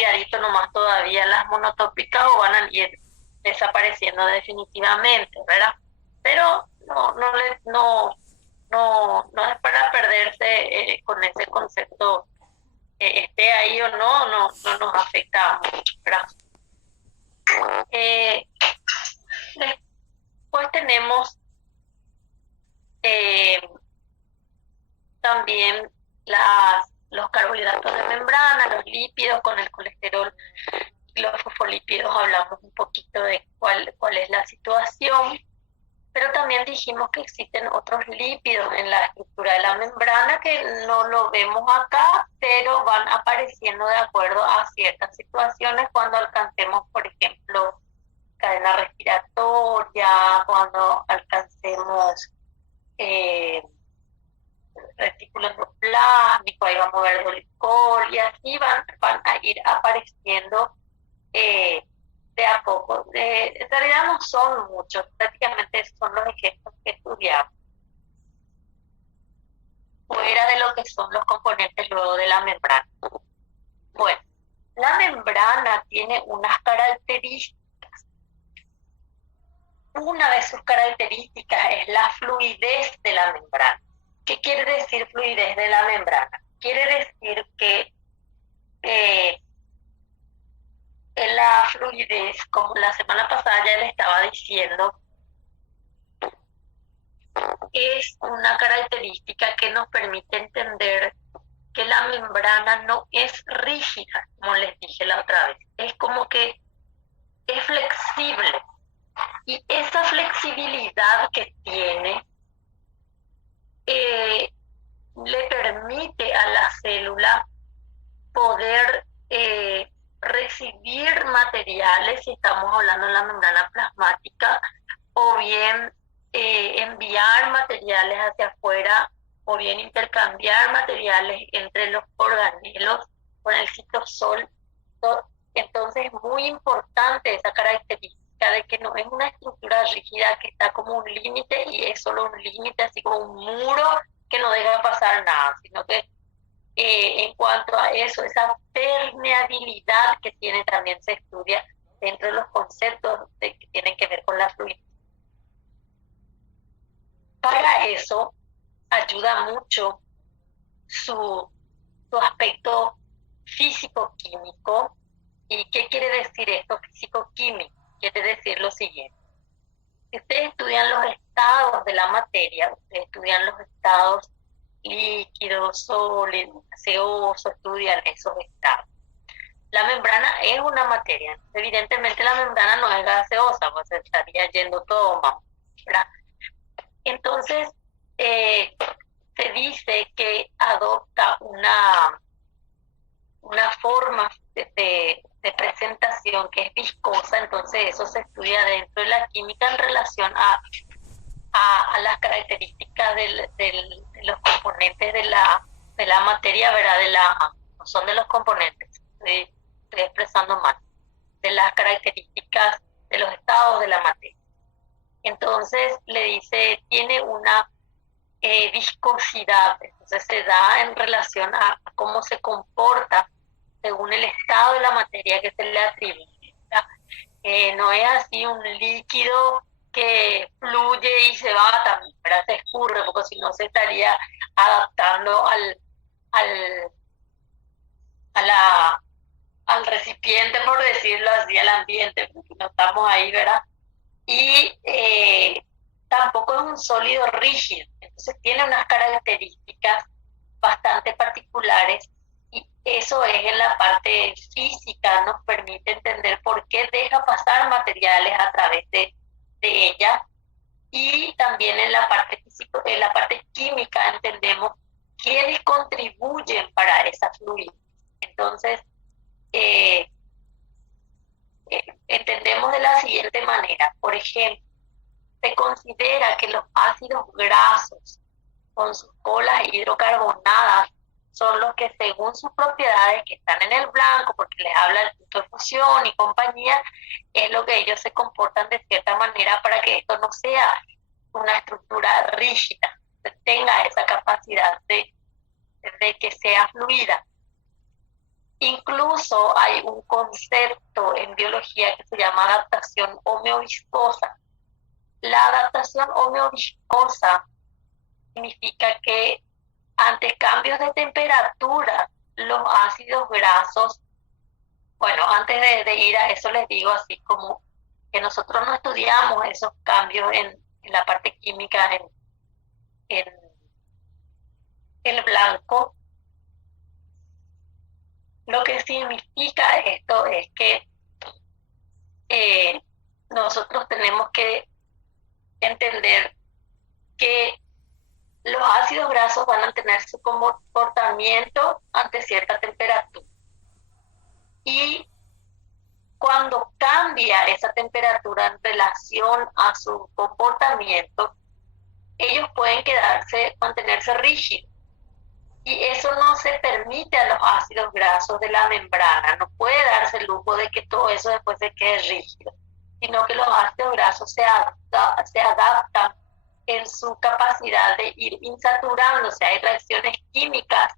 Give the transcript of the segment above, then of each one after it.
delgadito nomás todavía las monotópicas o van a ir desapareciendo definitivamente, ¿verdad? Pero no es para perderse con ese concepto, esté ahí o no nos afecta mucho, ¿verdad? Eh, Después tenemos eh, también los carbohidratos de membrana, los lípidos con el colesterol, los fosfolípidos, hablamos un poquito de cuál es la situación, pero también dijimos que existen otros lípidos en la estructura de la membrana que no lo vemos acá, pero van apareciendo de acuerdo a ciertas situaciones cuando alcancemos, por ejemplo, cadena respiratoria, cuando alcancemos retículo endoplásmico, ahí vamos a ver dolicol, y así van a ir apareciendo de a poco. En realidad no son muchos, prácticamente son los ejemplos que estudiamos, fuera de lo que son los componentes luego de la membrana. Bueno, la membrana tiene unas características. Una de sus características es la fluidez de la membrana. ¿Qué quiere decir fluidez de la membrana? Quiere decir que en la fluidez, como la semana pasada ya le estaba diciendo, es una característica que nos permite entender que la membrana no es rígida, como les dije la otra vez. Es como que es flexible. Y esa flexibilidad que tiene le permite a la célula poder recibir materiales, si estamos hablando de la membrana plasmática, o bien enviar materiales hacia afuera, o bien intercambiar materiales entre los organelos con el citosol. Entonces es muy importante esa característica de que no es una estructura rígida que está como un límite y es solo un límite, así como un muro que no deja pasar nada, sino que en cuanto a eso, esa permeabilidad que tiene también se estudia dentro de los conceptos que tienen que ver con la fluidez. Para eso ayuda mucho su aspecto físico-químico. ¿Y qué quiere decir esto físico-químico? Quiere decir lo siguiente. Si ustedes estudian los estados de la materia, ustedes estudian los estados líquidos, sólidos, gaseosos, estudian esos estados. La membrana es una materia. Evidentemente la membrana no es gaseosa, pues estaría yendo todo más, ¿verdad? Entonces, se dice que adopta una forma de presentación que es viscosa, entonces eso se estudia dentro de la química en relación a las características de los componentes de la materia, ¿verdad? No son de los componentes, estoy expresando mal, de las características de los estados de la materia. Entonces le dice, tiene una viscosidad, entonces se da en relación a cómo se comporta según el estado de la materia que se le atribuye. No es así un líquido que fluye y se va también, ¿verdad? Se escurre, porque si no se estaría adaptando al, a la, al recipiente, por decirlo así, al ambiente, porque no estamos ahí, ¿verdad? Y tampoco es un sólido rígido, entonces tiene unas características bastante particulares y eso es en la parte física, nos permite entender por qué deja pasar materiales a través de ella, y también en la parte físico, en la parte química entendemos quiénes contribuyen para esa fluidez. Entonces, entendemos de la siguiente manera. Por ejemplo, se considera que los ácidos grasos con sus colas hidrocarbonadas son los que, según sus propiedades que están en el blanco, porque les habla el punto de fusión y compañía, es lo que ellos se comportan de cierta manera para que esto no sea una estructura rígida, que tenga esa capacidad de que sea fluida. Incluso hay un concepto en biología que se llama adaptación homeoviscosa. La adaptación homeoviscosa significa que ante cambios de temperatura, los ácidos grasos, bueno, antes de ir a eso les digo así como que nosotros no estudiamos esos cambios en la parte química en el blanco. Lo que significa esto es que nosotros tenemos que entender que los ácidos grasos van a tener su comportamiento ante cierta temperatura. Y cuando cambia esa temperatura en relación a su comportamiento, ellos pueden mantenerse rígidos. Y eso no se permite a los ácidos grasos de la membrana. No puede darse el lujo de que todo eso después se quede rígido, sino que los ácidos grasos se adaptan en su capacidad de ir insaturándose. Hay reacciones químicas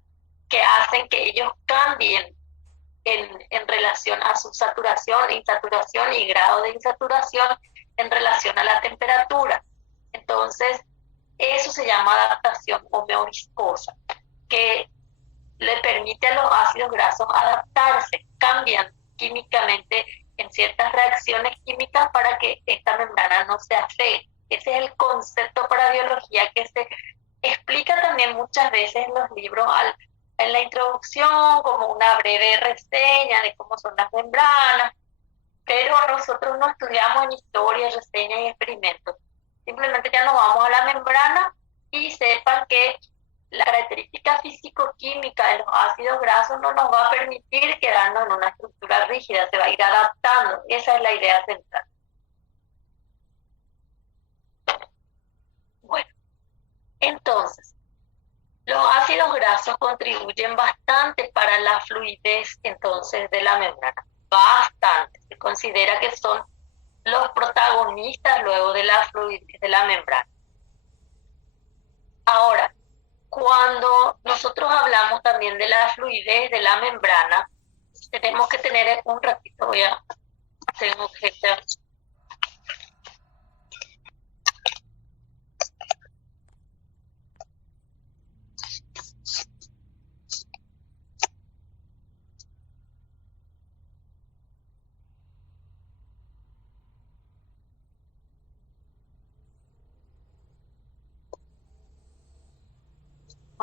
que hacen que ellos cambien en relación a su saturación, insaturación y grado de insaturación en relación a la temperatura. Entonces, eso se llama adaptación homeoviscosa, que le permite a los ácidos grasos adaptarse, cambian químicamente en ciertas reacciones químicas para que esta membrana no se afecte. Ese es el concepto para biología que se explica también muchas veces en los libros en la introducción, como una breve reseña de cómo son las membranas, pero nosotros no estudiamos en historia, reseñas y experimentos. Simplemente ya nos vamos a la membrana y sepan que la característica físico-química de los ácidos grasos no nos va a permitir quedarnos en una estructura rígida, se va a ir adaptando. Esa es la idea central. Bueno, entonces, los ácidos grasos contribuyen bastante para la fluidez entonces de la membrana. Bastante. Se considera que son los protagonistas luego de la fluidez de la membrana. Ahora, cuando nosotros hablamos también de la fluidez de la membrana, tenemos que tener un ratito, tengo que...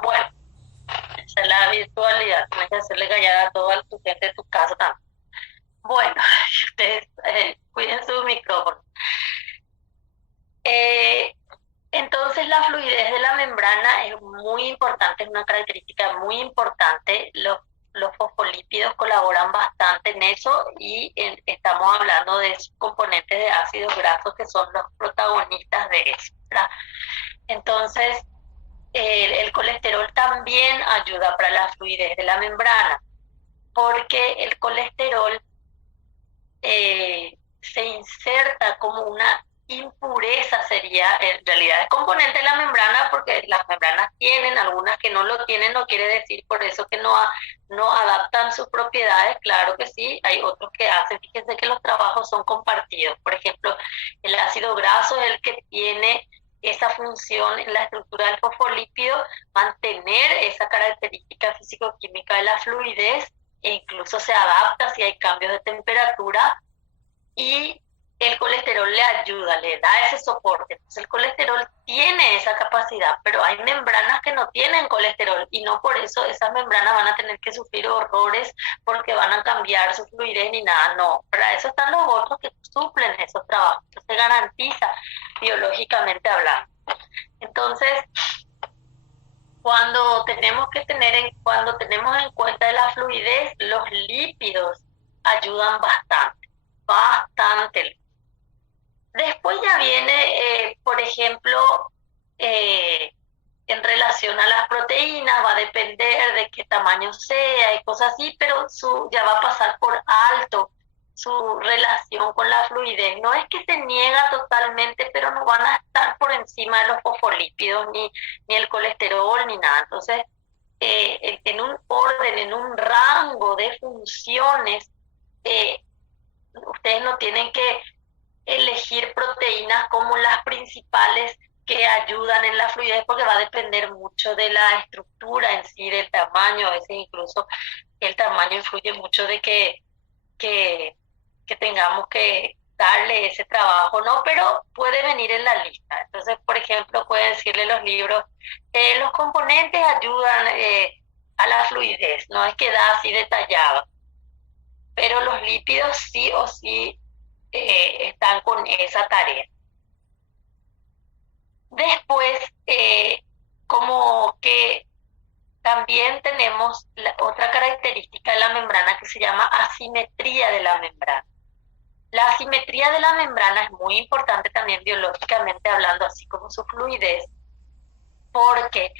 Bueno, esa es la virtualidad, tienes que hacerle callar a toda tu gente de tu casa también. Bueno, ustedes cuiden su micrófono. Entonces la fluidez de la membrana es muy importante, es una característica muy importante. Los fosfolípidos colaboran bastante en eso y estamos hablando de esos componentes de ácidos grasos que son los protagonistas de eso, ¿verdad? Entonces, el colesterol también ayuda para la fluidez de la membrana, porque el colesterol se inserta como una impureza, sería, en realidad es componente de la membrana, porque las membranas tienen, algunas que no lo tienen, no quiere decir por eso que no adaptan sus propiedades, claro que sí, hay otros que hacen, fíjense que los trabajos son compartidos, por ejemplo, el ácido graso es el que tiene esa función en la estructura del fosfolípido, mantener esa característica físico-química de la fluidez, e incluso se adapta si hay cambios de temperatura, y el colesterol le ayuda, le da ese soporte. Entonces el colesterol tiene esa capacidad, pero hay membranas que no tienen colesterol y no por eso esas membranas van a tener que sufrir horrores porque van a cambiar su fluidez ni nada, no. Para eso están los otros que suplen esos trabajos, eso se garantiza biológicamente hablando. Entonces, cuando tenemos en cuenta la fluidez, los lípidos ayudan bastante. Después ya viene, por ejemplo, en relación a las proteínas, va a depender de qué tamaño sea y cosas así, pero ya va a pasar por alto su relación con la fluidez. No es que se niega totalmente, pero no van a estar por encima de los fosfolípidos, ni el colesterol, ni nada. Entonces, en un orden, en un rango de funciones. Ustedes no tienen que elegir proteínas como las principales que ayudan en la fluidez, porque va a depender mucho de la estructura en sí, del tamaño. A veces incluso el tamaño influye mucho de que tengamos que darle ese trabajo, ¿no? Pero puede venir en la lista. Entonces, por ejemplo, pueden decirle los libros, los componentes ayudan a la fluidez, no es que da así detallado, pero los lípidos sí o sí están con esa tarea. Después, como que también tenemos otra característica de la membrana que se llama asimetría de la membrana. La asimetría de la membrana es muy importante también biológicamente hablando, así como su fluidez, porque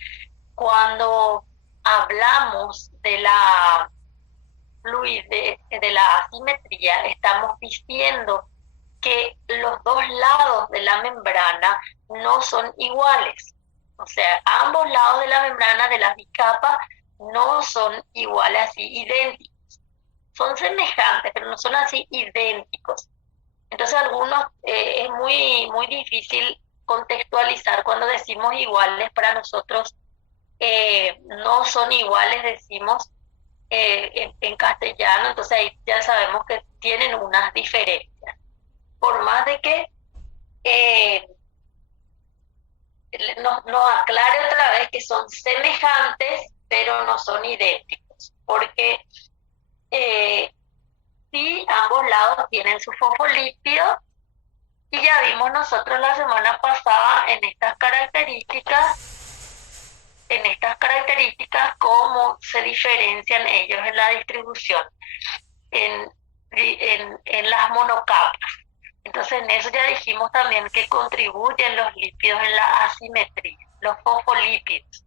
cuando hablamos de la fluidez, de la asimetría, estamos diciendo que los dos lados de la membrana no son iguales. O sea, ambos lados de la membrana de la bicapa no son iguales, así idénticos. Son semejantes, pero no son así idénticos. Entonces, algunos es muy difícil contextualizar cuando decimos iguales. Para nosotros no son iguales, decimos en castellano, entonces ahí ya sabemos que tienen unas diferencias. Por más de que nos aclare otra vez que son semejantes, pero no son idénticos, porque sí, ambos lados tienen su fosfolípido, y ya vimos nosotros la semana pasada en estas características cómo se diferencian ellos en la distribución, en las monocapas. Entonces en eso ya dijimos también que contribuyen los lípidos en la asimetría, los fosfolípidos.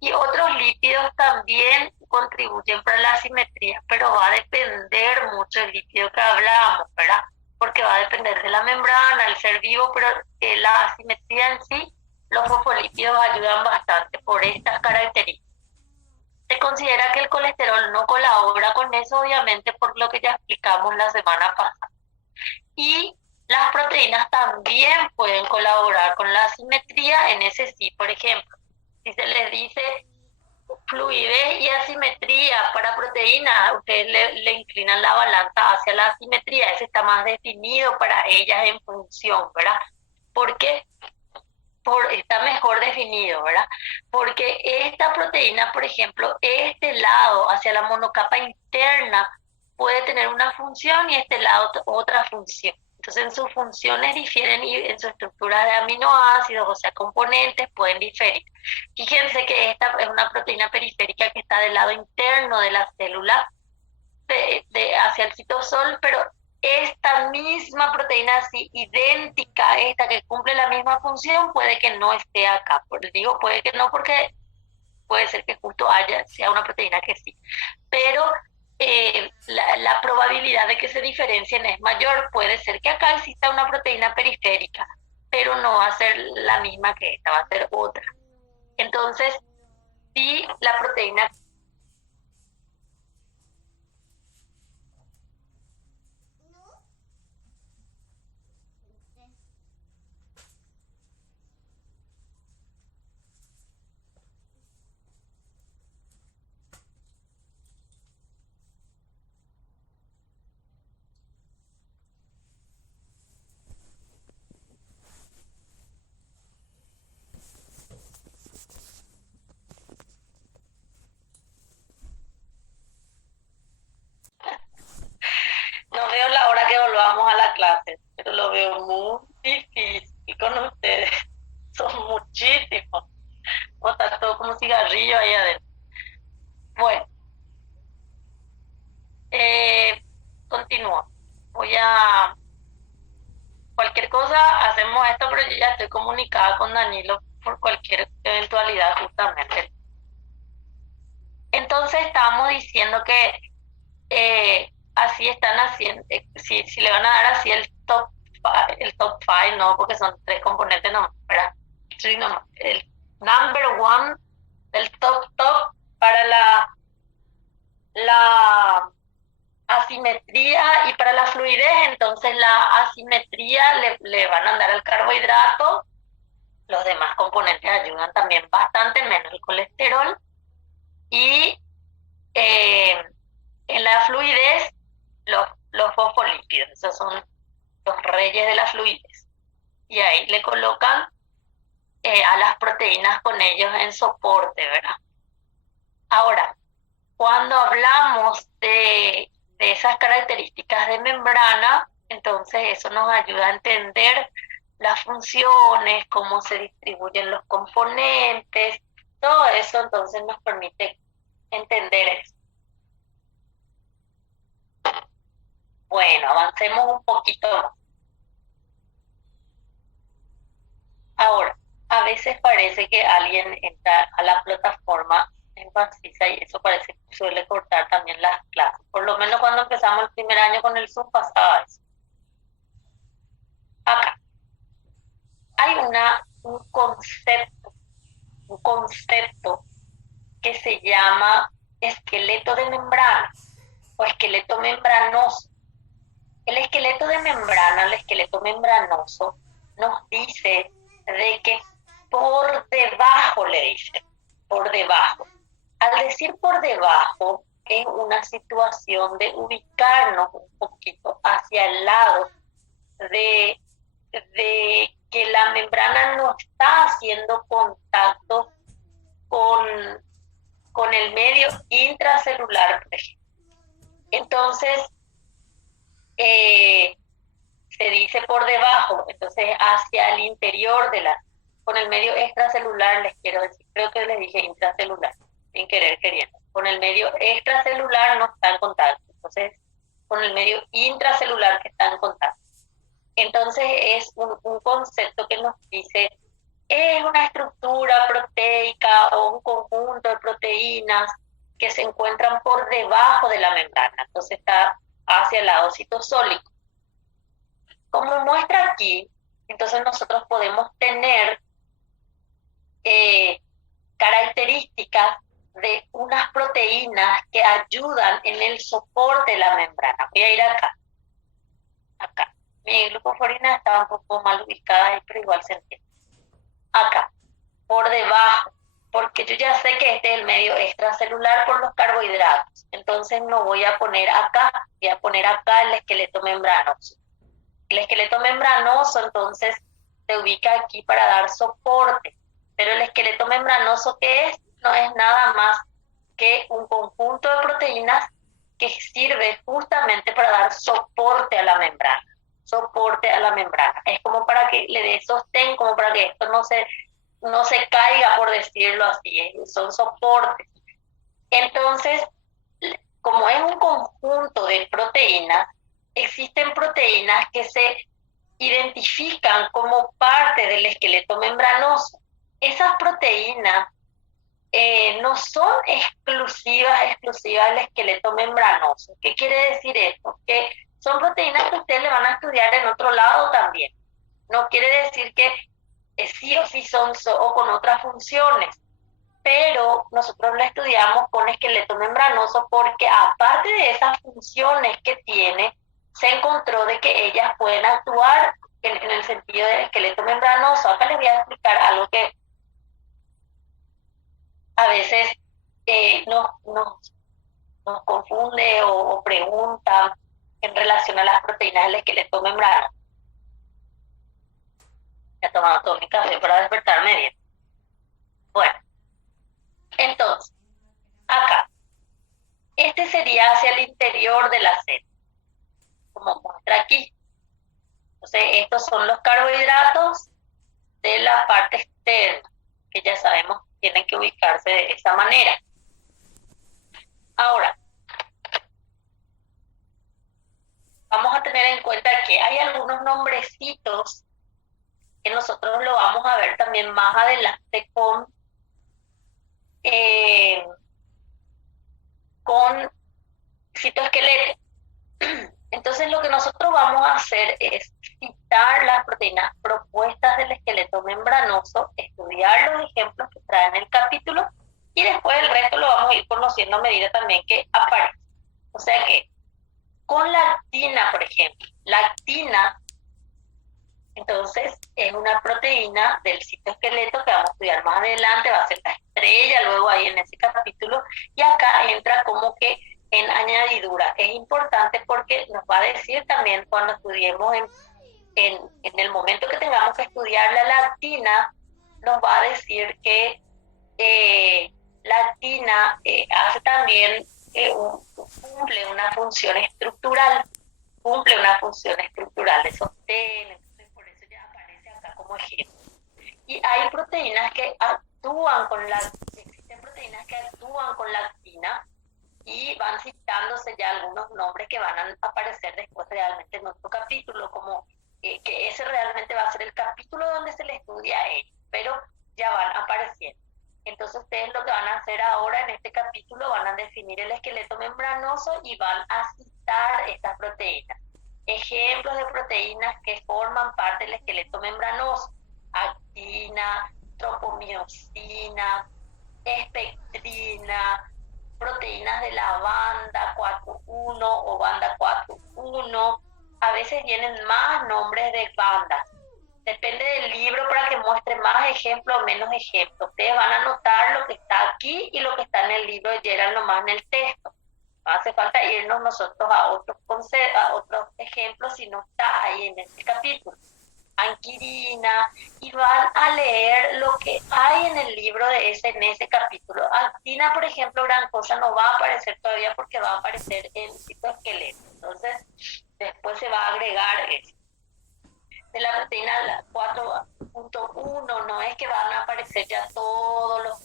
Y otros lípidos también contribuyen para la asimetría, pero va a depender mucho del lípido que hablamos, ¿verdad? Porque va a depender de la membrana, el ser vivo, pero la asimetría en sí, los fosfolípidos ayudan bastante por estas características. Se considera que el colesterol no colabora con eso, obviamente, por lo que ya explicamos la semana pasada. Y las proteínas también pueden colaborar con la asimetría en ese sí. Por ejemplo, si se les dice fluidez y asimetría para proteínas, ustedes le inclinan la balanza hacia la asimetría. Ese está más definido para ellas en función, ¿verdad? Porque está mejor definido, ¿verdad? Porque esta proteína, por ejemplo, este lado hacia la monocapa interna puede tener una función y este lado otra función. Entonces, en sus funciones difieren y en su estructura de aminoácidos, o sea, componentes, pueden diferir. Fíjense que esta es una proteína periférica que está del lado interno de la célula hacia el citosol, pero esta misma proteína así idéntica, esta que cumple la misma función, puede que no esté acá. Digo puede que no porque puede ser que justo sea una proteína que sí. Pero la probabilidad de que se diferencien es mayor. Puede ser que acá exista una proteína periférica, pero no va a ser la misma que esta, va a ser otra. Entonces, si la proteína no veo la hora que volvamos a la clase, pero lo veo muy difícil con ustedes. Son muchísimos. O está todo como cigarrillo ahí adentro. Bueno, continúo. Cualquier cosa, hacemos esto, pero yo ya estoy comunicada con Danilo por cualquier eventualidad justamente. Entonces estábamos diciendo que así están haciendo, si le van a dar así el top 5, no, porque son 3 componentes, no, espera, sí, no, el number 1 del top para la asimetría y para la fluidez, entonces la asimetría le van a dar al carbohidrato, los demás componentes ayudan también bastante, menos el colesterol, y en la fluidez los fosfolípidos, esos son los reyes de la fluidez, y ahí le colocan a las proteínas con ellos en soporte, ¿verdad? Ahora, cuando hablamos de esas características de membrana, entonces eso nos ayuda a entender las funciones, cómo se distribuyen los componentes, todo eso entonces nos permite entender eso. Bueno, avancemos un poquito más. Ahora, a veces parece que alguien entra a la plataforma en Precisa y eso parece que suele cortar también las clases. Por lo menos cuando empezamos el primer año con el Zoom pasaba eso. Acá hay un concepto que se llama esqueleto de membrana o esqueleto membranoso. El esqueleto de membrana, el esqueleto membranoso, nos dice de que por debajo, le dice, por debajo. Al decir por debajo, es una situación de ubicarnos un poquito hacia el lado de que la membrana no está haciendo contacto con el medio intracelular, por ejemplo. Entonces, se dice por debajo, entonces hacia el interior con el medio extracelular, les quiero decir, creo que les dije intracelular, sin querer queriendo. Con el medio extracelular no está en contacto, entonces con el medio intracelular que está en contacto. Entonces es un concepto que nos dice, es una estructura proteica o un conjunto de proteínas que se encuentran por debajo de la membrana, entonces está hacia el lado citosólico. Como muestra aquí, entonces nosotros podemos tener características de unas proteínas que ayudan en el soporte de la membrana. Voy a ir acá. Acá. Mi glucoforina estaba un poco mal ubicada, pero igual se entiende. Acá, por debajo, porque yo ya sé que este es el medio extracelular por los carbohidratos. Entonces no voy a poner acá, voy a poner acá el esqueleto membranoso. El esqueleto membranoso entonces se ubica aquí para dar soporte, pero el esqueleto membranoso, ¿qué es? No es nada más que un conjunto de proteínas que sirve justamente para dar soporte a la membrana. Soporte a la membrana. Es como para que le dé sostén, como para que esto no se caiga, por decirlo así. Son soportes. Entonces, como es un conjunto de proteínas, existen proteínas que se identifican como parte del esqueleto membranoso. Esas proteínas no son exclusivas del esqueleto membranoso. ¿Qué quiere decir esto? Que son proteínas que ustedes le van a estudiar en otro lado también. No quiere decir que sí o sí son o con otras funciones, pero nosotros la estudiamos con esqueleto membranoso porque aparte de esas funciones que tiene, se encontró de que ellas pueden actuar en el sentido del esqueleto membranoso. Acá les voy a explicar algo que a veces nos confunde o pregunta en relación a las proteínas del esqueleto membranoso. He tomado todo mi café para despertarme bien. Bueno, entonces, acá, este sería hacia el interior de la célula, como muestra aquí. Entonces, estos son los carbohidratos de la parte externa, que ya sabemos tienen que ubicarse de esa manera. Ahora, vamos a tener en cuenta que hay algunos nombrecitos que nosotros lo vamos a ver también más adelante con citoesqueleto. Entonces lo que nosotros vamos a hacer es citar las proteínas propuestas del esqueleto membranoso, estudiar los ejemplos que traen el capítulo y después el resto lo vamos a ir conociendo a medida también que aparece. O sea que con la actina, por ejemplo, la actina entonces es una proteína del citoesqueleto que vamos a estudiar más adelante, va a ser la estrella luego ahí en ese capítulo, y acá entra como que en añadidura. Es importante porque nos va a decir también cuando estudiemos en el momento que tengamos que estudiar la lactina, nos va a decir que la actina hace también, cumple una función estructural, de sostén, entonces por eso ya aparece acá como ejemplo. Y hay proteínas que actúan con la, existen proteínas que actúan con la actina, y van citándose ya algunos nombres que van a aparecer después realmente en otro capítulo, como que ese realmente va a ser el capítulo donde se le estudia a ellos, pero ya van apareciendo. Entonces ustedes lo que van a hacer ahora en este capítulo van a definir el esqueleto membranoso y van a citar estas proteínas. Ejemplos de proteínas que forman parte del esqueleto membranoso: actina, tropomiosina, espectrina, proteínas de la banda 4.1 o banda 4.1. A veces vienen más nombres de bandas. Depende del libro para que muestre más ejemplos o menos ejemplos. Ustedes van a anotar lo que está aquí y lo que está en el libro de Gerald nomás en el texto. No hace falta irnos nosotros a otros ejemplos si no está ahí en este capítulo. Anquirina, y van a leer lo que hay en el libro en ese capítulo. Actina, por ejemplo, gran cosa no va a aparecer todavía porque va a aparecer en citoesqueleto. Entonces, después se va a agregar eso. De la proteína 4.1 no es que van a aparecer ya todas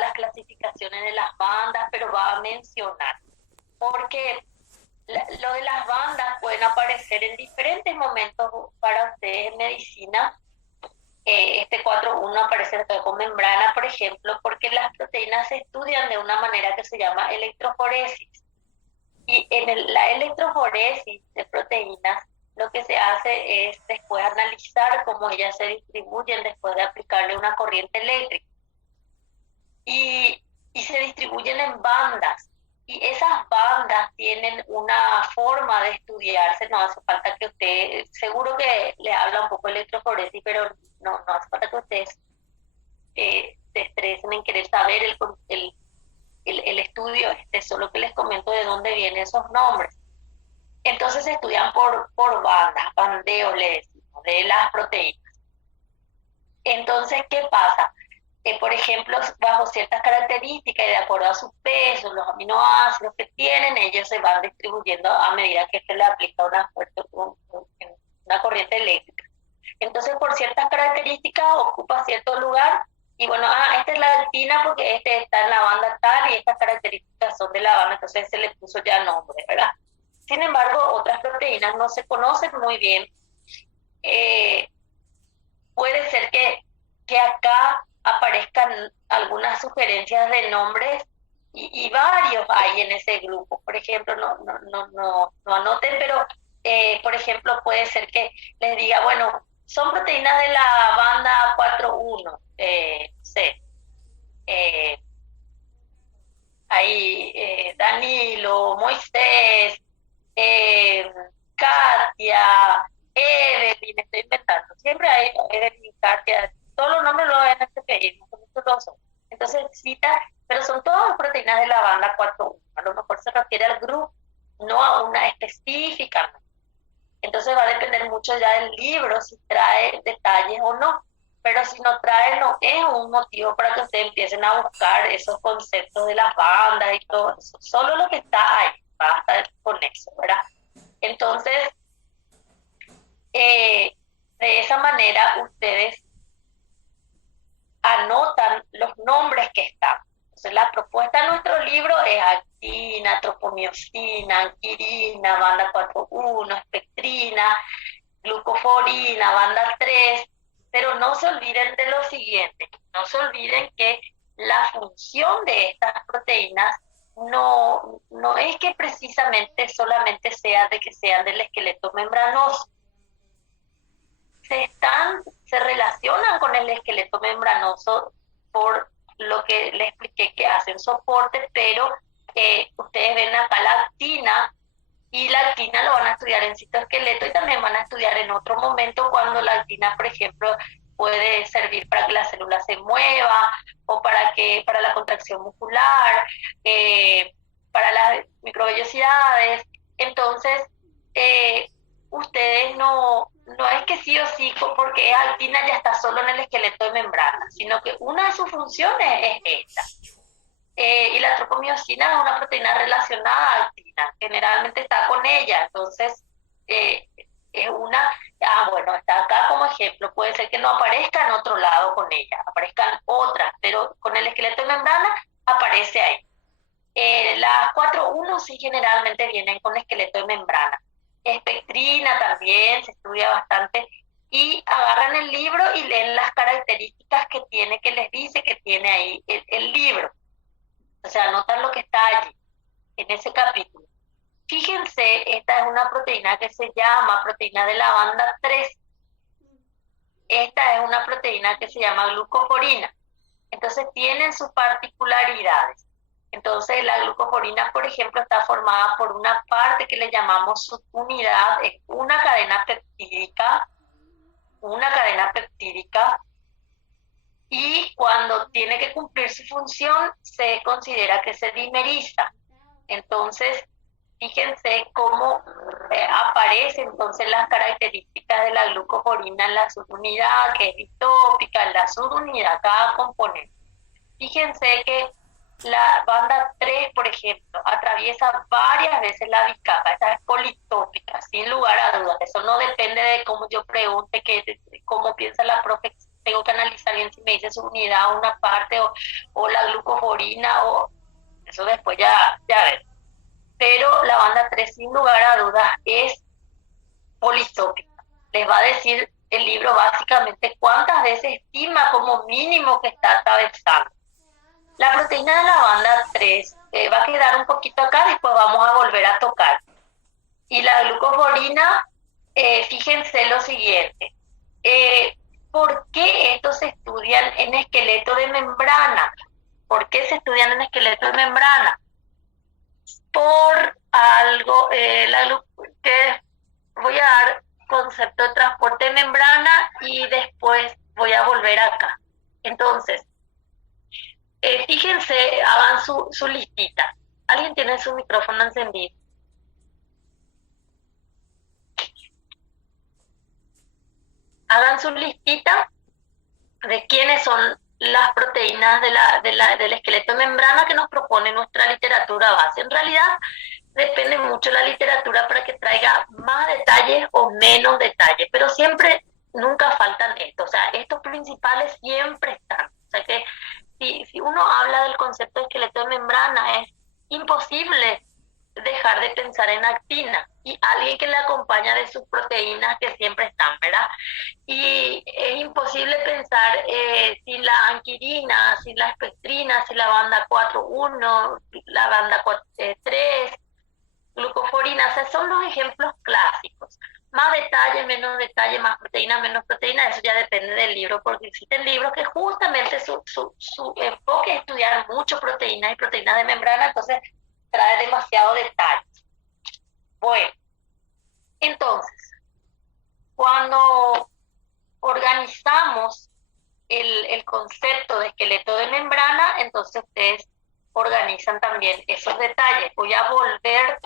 las clasificaciones de las bandas, pero va a mencionar, porque lo de las bandas pueden aparecer en diferentes momentos para ustedes en medicina. Este 4.1 aparece con membrana, por ejemplo, porque las proteínas se estudian de una manera que se llama electroforesis. Y en la electroforesis de proteínas, lo que se hace es después analizar cómo ellas se distribuyen después de aplicarle una corriente eléctrica. Y se distribuyen en bandas. Y esas bandas tienen una forma de estudiarse, no hace falta que usted, seguro que le habla un poco de electroforesis, pero no hace falta que ustedes se estresen en querer saber el estudio, solo que les comento de dónde vienen esos nombres. Entonces se estudian por bandas, bandeos le decimos, de las proteínas. Entonces, ¿qué pasa? Por ejemplo, bajo ciertas características y de acuerdo a su peso, los aminoácidos que tienen, ellos se van distribuyendo a medida que se le aplica una corriente eléctrica. Entonces, por ciertas características, ocupa cierto lugar, y bueno, esta es la actina porque este está en la banda tal y estas características son de la banda, entonces se le puso ya nombre, ¿verdad? Sin embargo, otras proteínas no se conocen muy bien. Puede ser que acá aparezcan algunas sugerencias de nombres y varios hay en ese grupo. Por ejemplo, no anoten, pero por ejemplo puede ser que les diga, bueno, son proteínas de la banda 4.1, C. Hay Danilo, Moisés, Katia, Evelyn, estoy inventando. Siempre hay Evelyn, Katia, todos los nombres los ven en este país, todos son. Entonces cita, pero son todas proteínas de la banda 4.1. A lo mejor se refiere al grupo, no a una específica. Entonces va a depender mucho ya del libro, si trae detalles o no. Pero si no trae, no es un motivo para que ustedes empiecen a buscar esos conceptos de las bandas y todo eso. Solo lo que está ahí, basta con eso, ¿verdad? Entonces, de esa manera ustedes anotan los nombres que están. Entonces, la propuesta de nuestro libro es actina, tropomiosina, anquirina, banda 4.1, espectrina, glucoforina, banda 3, pero no se olviden de lo siguiente, no se olviden que la función de estas proteínas no es que precisamente solamente sea de que sean del esqueleto membranoso. Se relacionan con el esqueleto membranoso por lo que les expliqué que hacen soporte, pero ustedes ven acá la actina, y la actina lo van a estudiar en citoesqueleto y también van a estudiar en otro momento cuando la actina, por ejemplo, puede servir para que la célula se mueva o para la contracción muscular, para las microvellosidades. Entonces, ustedes no es que sí o sí, porque es actina ya está solo en el esqueleto de membrana, sino que una de sus funciones es esta. Y la tropomiosina es una proteína relacionada a actina, generalmente está con ella, entonces es bueno, está acá como ejemplo, puede ser que no aparezca en otro lado con ella, aparezcan otras, pero con el esqueleto de membrana aparece ahí. Las 4.1 sí generalmente vienen con esqueleto de membrana. Espectrina también se estudia bastante, y agarran el libro y leen las características que tiene, que les dice que tiene ahí el libro. O sea, anotan lo que está allí, en ese capítulo. Fíjense, esta es una proteína que se llama proteína de la banda 3. Esta es una proteína que se llama glucoforina. Entonces tienen sus particularidades. Entonces la glucoforina, por ejemplo, está formada por una parte que le llamamos subunidad, es una cadena peptídica, y cuando tiene que cumplir su función se considera que se dimeriza. Entonces, fíjense cómo aparecen entonces las características de la glucoforina en la subunidad, que es ditópica, en la subunidad, cada componente. Fíjense que la banda 3, por ejemplo, atraviesa varias veces la bicapa, esta es politópica, sin lugar a dudas. Eso no depende de cómo yo pregunte, cómo piensa la profe. Tengo que analizar bien si me dice su unidad, una parte, o la glucoforina, o eso después ya ven. Pero la banda 3, sin lugar a dudas, es politópica. Les va a decir el libro básicamente cuántas veces estima como mínimo que está atravesando. La proteína de la banda 3 va a quedar un poquito acá, después vamos a volver a tocar. Y la glucoforina, fíjense lo siguiente. ¿Por qué estos se estudian en esqueleto de membrana? ¿Por qué se estudian en esqueleto de membrana? Por algo, que voy a dar concepto de transporte de membrana y después voy a volver acá. Entonces, fíjense, hagan su listita. ¿Alguien tiene su micrófono encendido? Hagan su listita de quiénes son las proteínas del esqueleto de membrana que nos propone nuestra literatura base. En realidad, depende mucho de la literatura para que traiga más detalles o menos detalles, pero siempre, nunca faltan estos. O sea, estos principales siempre están. O sea que si uno habla del concepto de esqueleto de membrana, es imposible dejar de pensar en actina y alguien que le acompaña de sus proteínas que siempre están, ¿verdad? Y es imposible pensar sin la anquirina, sin la espectrina, sin la banda 4.1, la banda 3, glucoforina. O sea, son los ejemplos clásicos. Más detalle, menos detalle, más proteína, menos proteína, eso ya depende del libro, porque existen libros que justamente su enfoque es estudiar mucho proteínas y proteínas de membrana, entonces trae demasiado detalle. Bueno, entonces, cuando organizamos el concepto de esqueleto de membrana, entonces ustedes organizan también esos detalles. Voy a volver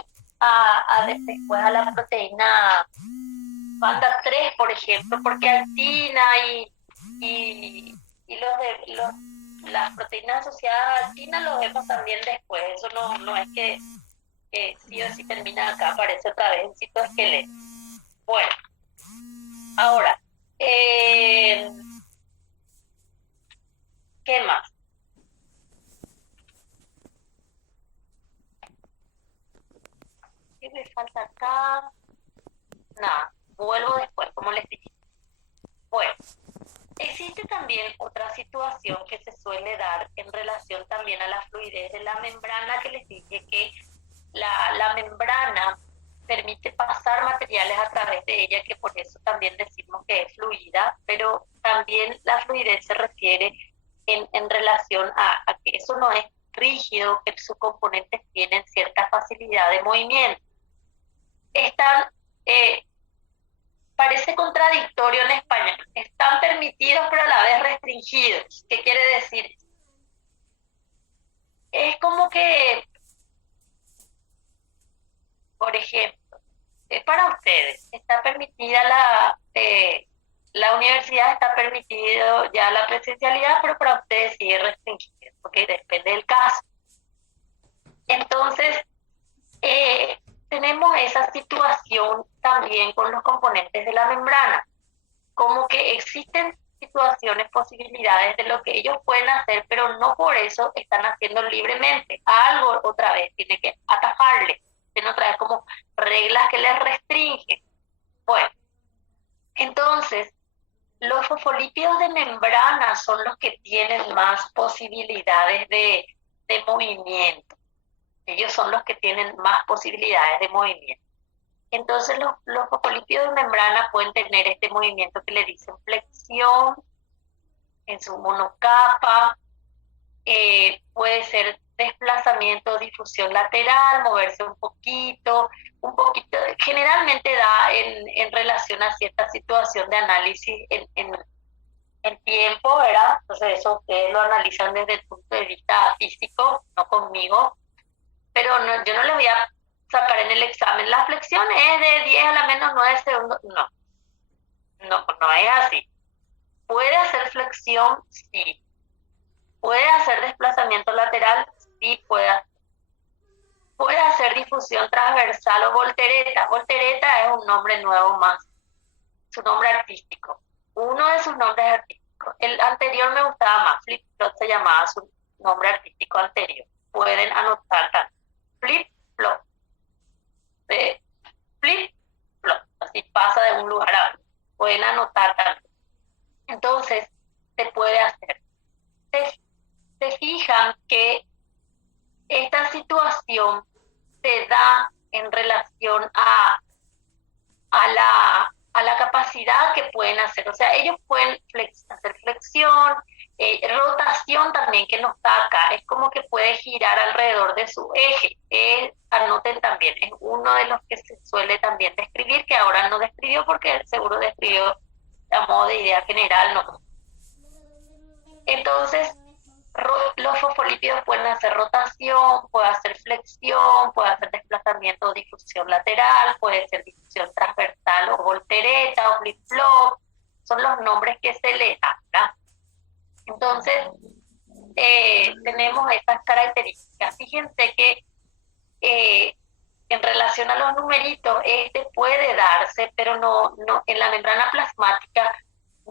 después a la proteína banda 3, por ejemplo, porque actina y las proteínas asociadas a actina lo vemos también después. Eso no es que sí o sí termina acá, aparece otra vez en citoesqueleto. Bueno, ahora, ¿qué más? ¿Qué me falta acá? Nada, vuelvo después, como les dije. Bueno, existe también otra situación que se suele dar en relación también a la fluidez de la membrana, que les dije que la membrana permite pasar materiales a través de ella, que por eso también decimos que es fluida, pero también la fluidez se refiere en relación a que eso no es rígido, que sus componentes tienen cierta facilidad de movimiento. Están, parece contradictorio en español, están permitidos pero a la vez restringidos. ¿Qué quiere decir? Es como que, por ejemplo, para ustedes está permitida la universidad, está permitido ya la presencialidad, pero para ustedes sigue restringido, porque depende del caso. Entonces, tenemos esa situación también con los componentes de la membrana, como que existen situaciones, posibilidades de lo que ellos pueden hacer, pero no por eso están haciendo libremente. Algo otra vez tiene que atajarle, tiene otra vez como reglas que les restringen. Bueno, entonces, los fosfolípidos de membrana son los que tienen más posibilidades de movimiento. Ellos son los que tienen más posibilidades de movimiento. Entonces los fosfolípidos de membrana pueden tener este movimiento que le dicen flexión en su monocapa, puede ser desplazamiento o difusión lateral, moverse un poquito, generalmente da en relación a cierta situación de análisis en tiempo, ¿verdad? Entonces eso ustedes lo analizan desde el punto de vista físico, no conmigo, pero no, yo no les voy a sacar en el examen. La flexión es de 10 a la menos 9 segundos. No es así. ¿Puede hacer flexión? Sí. ¿Puede hacer desplazamiento lateral? Sí, puede hacer. ¿Puede hacer difusión transversal o voltereta? Voltereta es un nombre nuevo más, su nombre artístico. Uno de sus nombres artísticos. El anterior me gustaba más, flip flop se llamaba su nombre artístico anterior. Pueden anotar también. Flip flop. Flip flop. Así pasa de un lugar a otro. Pueden anotar también. Entonces, se puede hacer. Se fijan que esta situación se da en relación a la capacidad que pueden hacer. O sea, ellos pueden hacer flexión, rotación también, que no está acá. Es como que puede girar alrededor de su eje. Anoten también, es uno de los que se suele también describir, que ahora no describió porque seguro describió a modo de idea general, no. Entonces, los fosfolípidos pueden hacer rotación, puede hacer flexión, puede hacer desplazamiento o difusión lateral, puede ser difusión transversal o voltereta o flip-flop, son los nombres que se le dan, ¿verdad? Entonces, tenemos estas características. Fíjense que en relación a los numeritos, puede darse, pero no en la membrana plasmática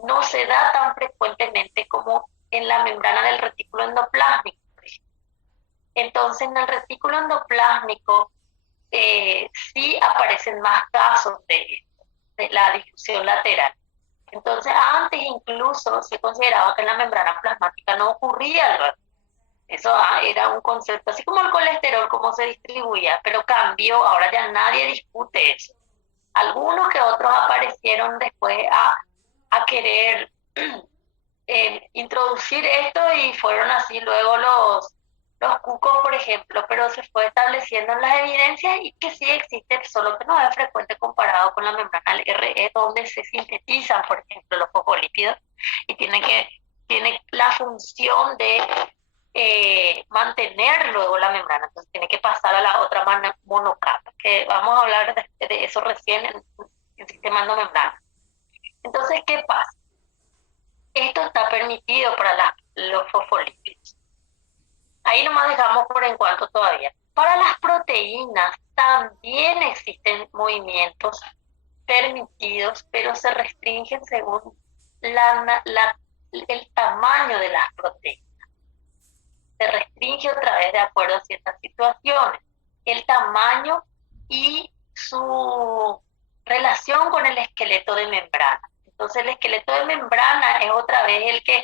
no se da tan frecuentemente como en la membrana del retículo endoplásmico. Entonces, en el retículo endoplásmico sí aparecen más casos de la difusión lateral. Entonces, antes incluso se consideraba que en la membrana plasmática no ocurría luego. Eso era un concepto, así como el colesterol, cómo se distribuía, pero cambió, ahora ya nadie discute eso. Algunos que otros aparecieron después a querer introducir esto y fueron así luego los cucos, por ejemplo, pero se fue estableciendo en las evidencias y que sí existe, solo que no es frecuente comparado con la membrana RE, donde se sintetizan, por ejemplo, los fosfolípidos y tiene la función de mantener luego la membrana, entonces tiene que pasar a la otra monocapa, que vamos a hablar de eso recién en sistema endomembrana. Entonces, ¿qué pasa? Esto está permitido para los fosfolípidos. Ahí nomás dejamos por en cuanto todavía. Para las proteínas también existen movimientos permitidos, pero se restringen según el tamaño de las proteínas. Se restringe otra vez de acuerdo a ciertas situaciones. El tamaño y su relación con el esqueleto de membrana. Entonces el esqueleto de membrana es otra vez el que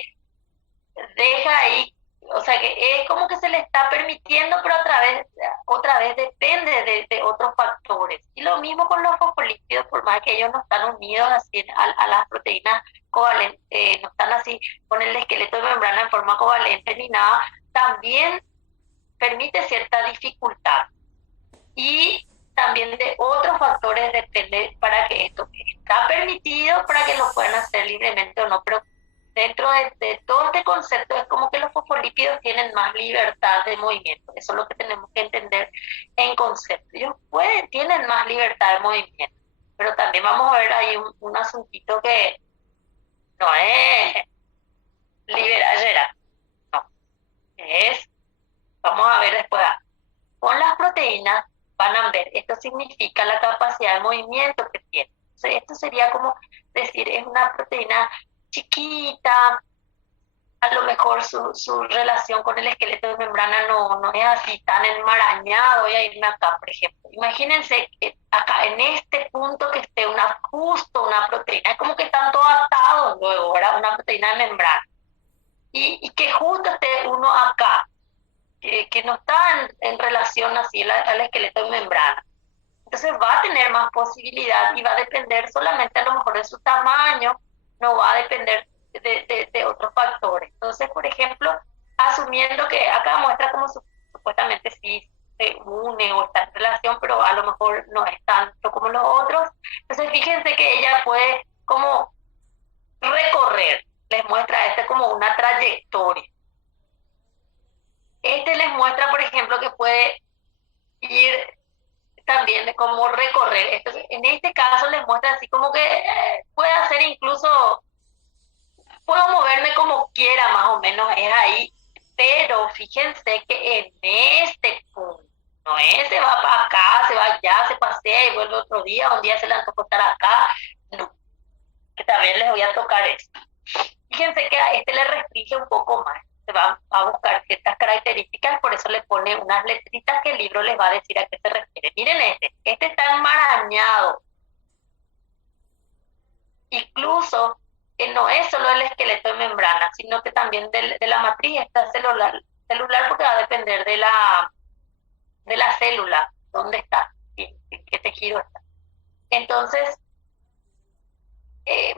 deja ahí, o sea que es como que se le está permitiendo, pero otra vez depende de otros factores. Y lo mismo con los fosfolípidos, por más que ellos no están unidos así a las proteínas no están así con el esqueleto de membrana en forma covalente ni nada, también permite cierta dificultad. Y también de otros factores depende para que esto está permitido, para que lo puedan hacer libremente o no, pero dentro de todo este concepto es como que los fosfolípidos tienen más libertad de movimiento. Eso es lo que tenemos que entender en concepto. Ellos tienen más libertad de movimiento, pero también vamos a ver ahí un asuntito que no es liberar, no, vamos a ver después, con las proteínas van a ver, esto significa la capacidad de movimiento que tiene. Entonces, esto sería como decir, es una proteína chiquita, a lo mejor su relación con el esqueleto de membrana no es así tan enmarañado. Voy a irme acá, por ejemplo. Imagínense que acá en este punto que esté justo una proteína, es como que están todos atados luego, ¿verdad? Una proteína de membrana. Y que justo esté uno acá, que no está en relación así al esqueleto de membrana. Entonces va a tener más posibilidad y va a depender solamente a lo mejor de su tamaño, no va a depender de otros factores. Entonces, por ejemplo, asumiendo que acá muestra como supuestamente sí se une o está en relación, pero a lo mejor no es tanto como los otros. Entonces, fíjense que ella puede como recorrer, les muestra como una trayectoria. Les muestra, por ejemplo, que puede ir también de cómo recorrer. Entonces, en este caso les muestra así como que puede hacer incluso, puedo moverme como quiera, más o menos es ahí, pero fíjense que en este punto, no es se va para acá, se va allá, se pasea y vuelve otro día, un día se le antoja estar acá, no, que también les voy a tocar esto. Fíjense que a le restringe un poco más, se va a buscar ciertas características, por eso le pone unas letritas que el libro les va a decir a qué se refiere. Miren este está enmarañado. Incluso no es solo el esqueleto de membrana, sino que también de la matriz está celular porque va a depender de la célula, dónde está, en qué tejido está. Entonces,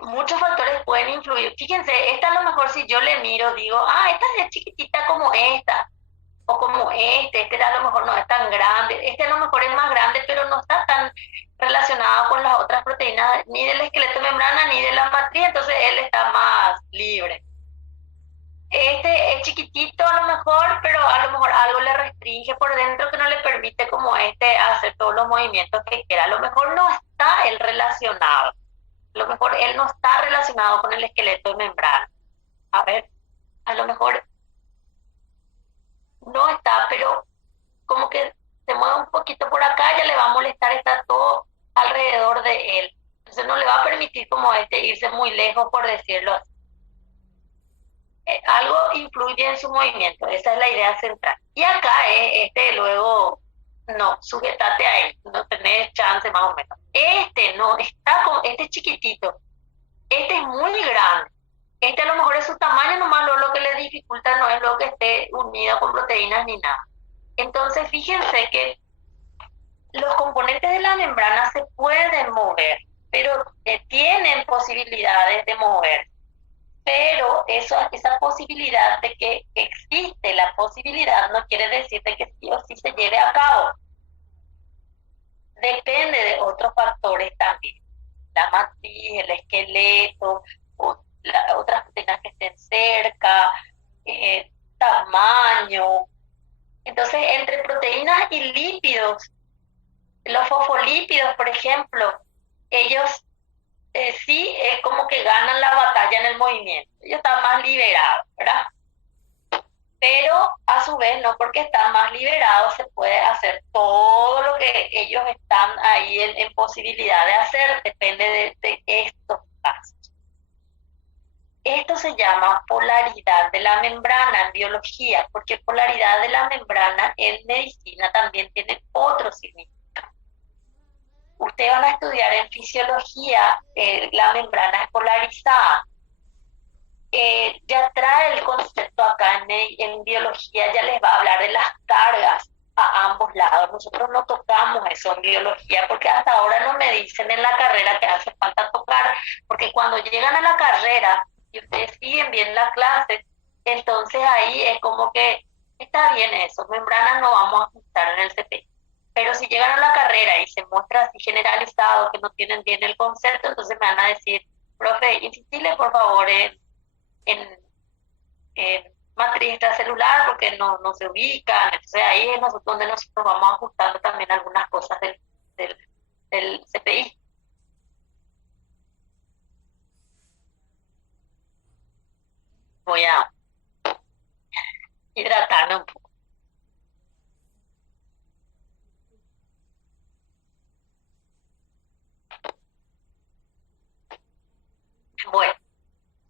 muchos factores pueden influir. Fíjense, esta a lo mejor si yo le miro, digo, esta es chiquitita como esta, o como este a lo mejor no es tan grande, a lo mejor es más grande, pero no está tan relacionado con las otras proteínas, ni del esqueleto de membrana, ni de la matriz, entonces él está más libre. Este es chiquitito a lo mejor, pero a lo mejor algo le restringe por dentro que no le permite como hacer todos los movimientos que quiera. A lo mejor no está él relacionado. A lo mejor él no está relacionado con el esqueleto de membrana. A ver, a lo mejor no está, pero como que se mueve un poquito por acá, ya le va a molestar, está todo alrededor de él. Entonces no le va a permitir como irse muy lejos, por decirlo así. Algo influye en su movimiento, esa es la idea central. Y acá luego, no, sujetate a él, no tenés chance más o menos. No, es chiquitito, es muy grande. A lo mejor es su tamaño, nomás lo que le dificulta no es lo que esté unido con proteínas ni nada. Entonces, fíjense que los componentes de la membrana se pueden mover, pero tienen posibilidades de mover. Pero esa posibilidad de que existe la posibilidad no quiere decir de que sí o sí se lleve a cabo. Depende de otros factores también. La matriz, el esqueleto, otras proteínas que estén cerca, tamaño. Entonces, entre proteínas y lípidos, los fosfolípidos, por ejemplo, ellos sí es como que ganan la batalla en el movimiento. Ellos están más liberados, ¿verdad? Pero a su vez, no porque están más liberados, se puede hacer todo lo que ellos están ahí en posibilidad de hacer, depende de estos casos. Esto se llama polaridad de la membrana en biología, porque polaridad de la membrana en medicina también tiene otro significado. Ustedes van a estudiar en fisiología, la membrana es polarizada. Ya trae el concepto acá en biología, ya les va a hablar de las cargas a ambos lados. Nosotros no tocamos eso en biología porque hasta ahora no me dicen en la carrera que hace falta tocar porque cuando llegan a la carrera y ustedes siguen bien la clase, entonces ahí es como que está bien eso, membranas no vamos a ajustar en el CPI. Pero si llegan a la carrera y se muestra así generalizado que no tienen bien el concepto, entonces me van a decir, profe, insistile por favor en, en matriz extracelular porque no se ubican. Entonces ahí es donde nosotros vamos ajustando también algunas cosas del, del CPI. Voy a hidratarme un poco. Bueno,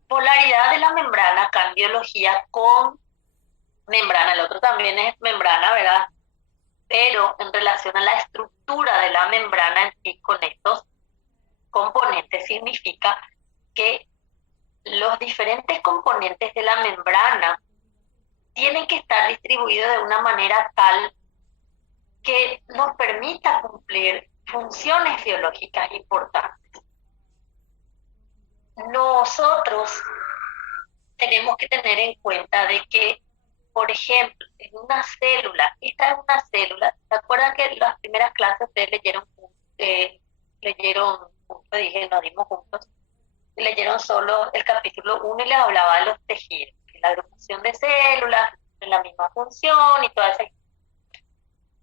polaridad de la membrana acá en biología con membrana, el otro también es membrana, ¿verdad? Pero en relación a la estructura de la membrana en sí con estos componentes significa que los diferentes componentes de la membrana tienen que estar distribuidos de una manera tal que nos permita cumplir funciones biológicas importantes. Nosotros tenemos que tener en cuenta de que, por ejemplo, en una célula, esta es una célula, ¿se acuerdan que en las primeras clases ustedes leyeron juntos, dije, nos dimos juntos, leyeron solo el capítulo 1 y les hablaba de los tejidos, que la agrupación de células, de la misma función y toda esa.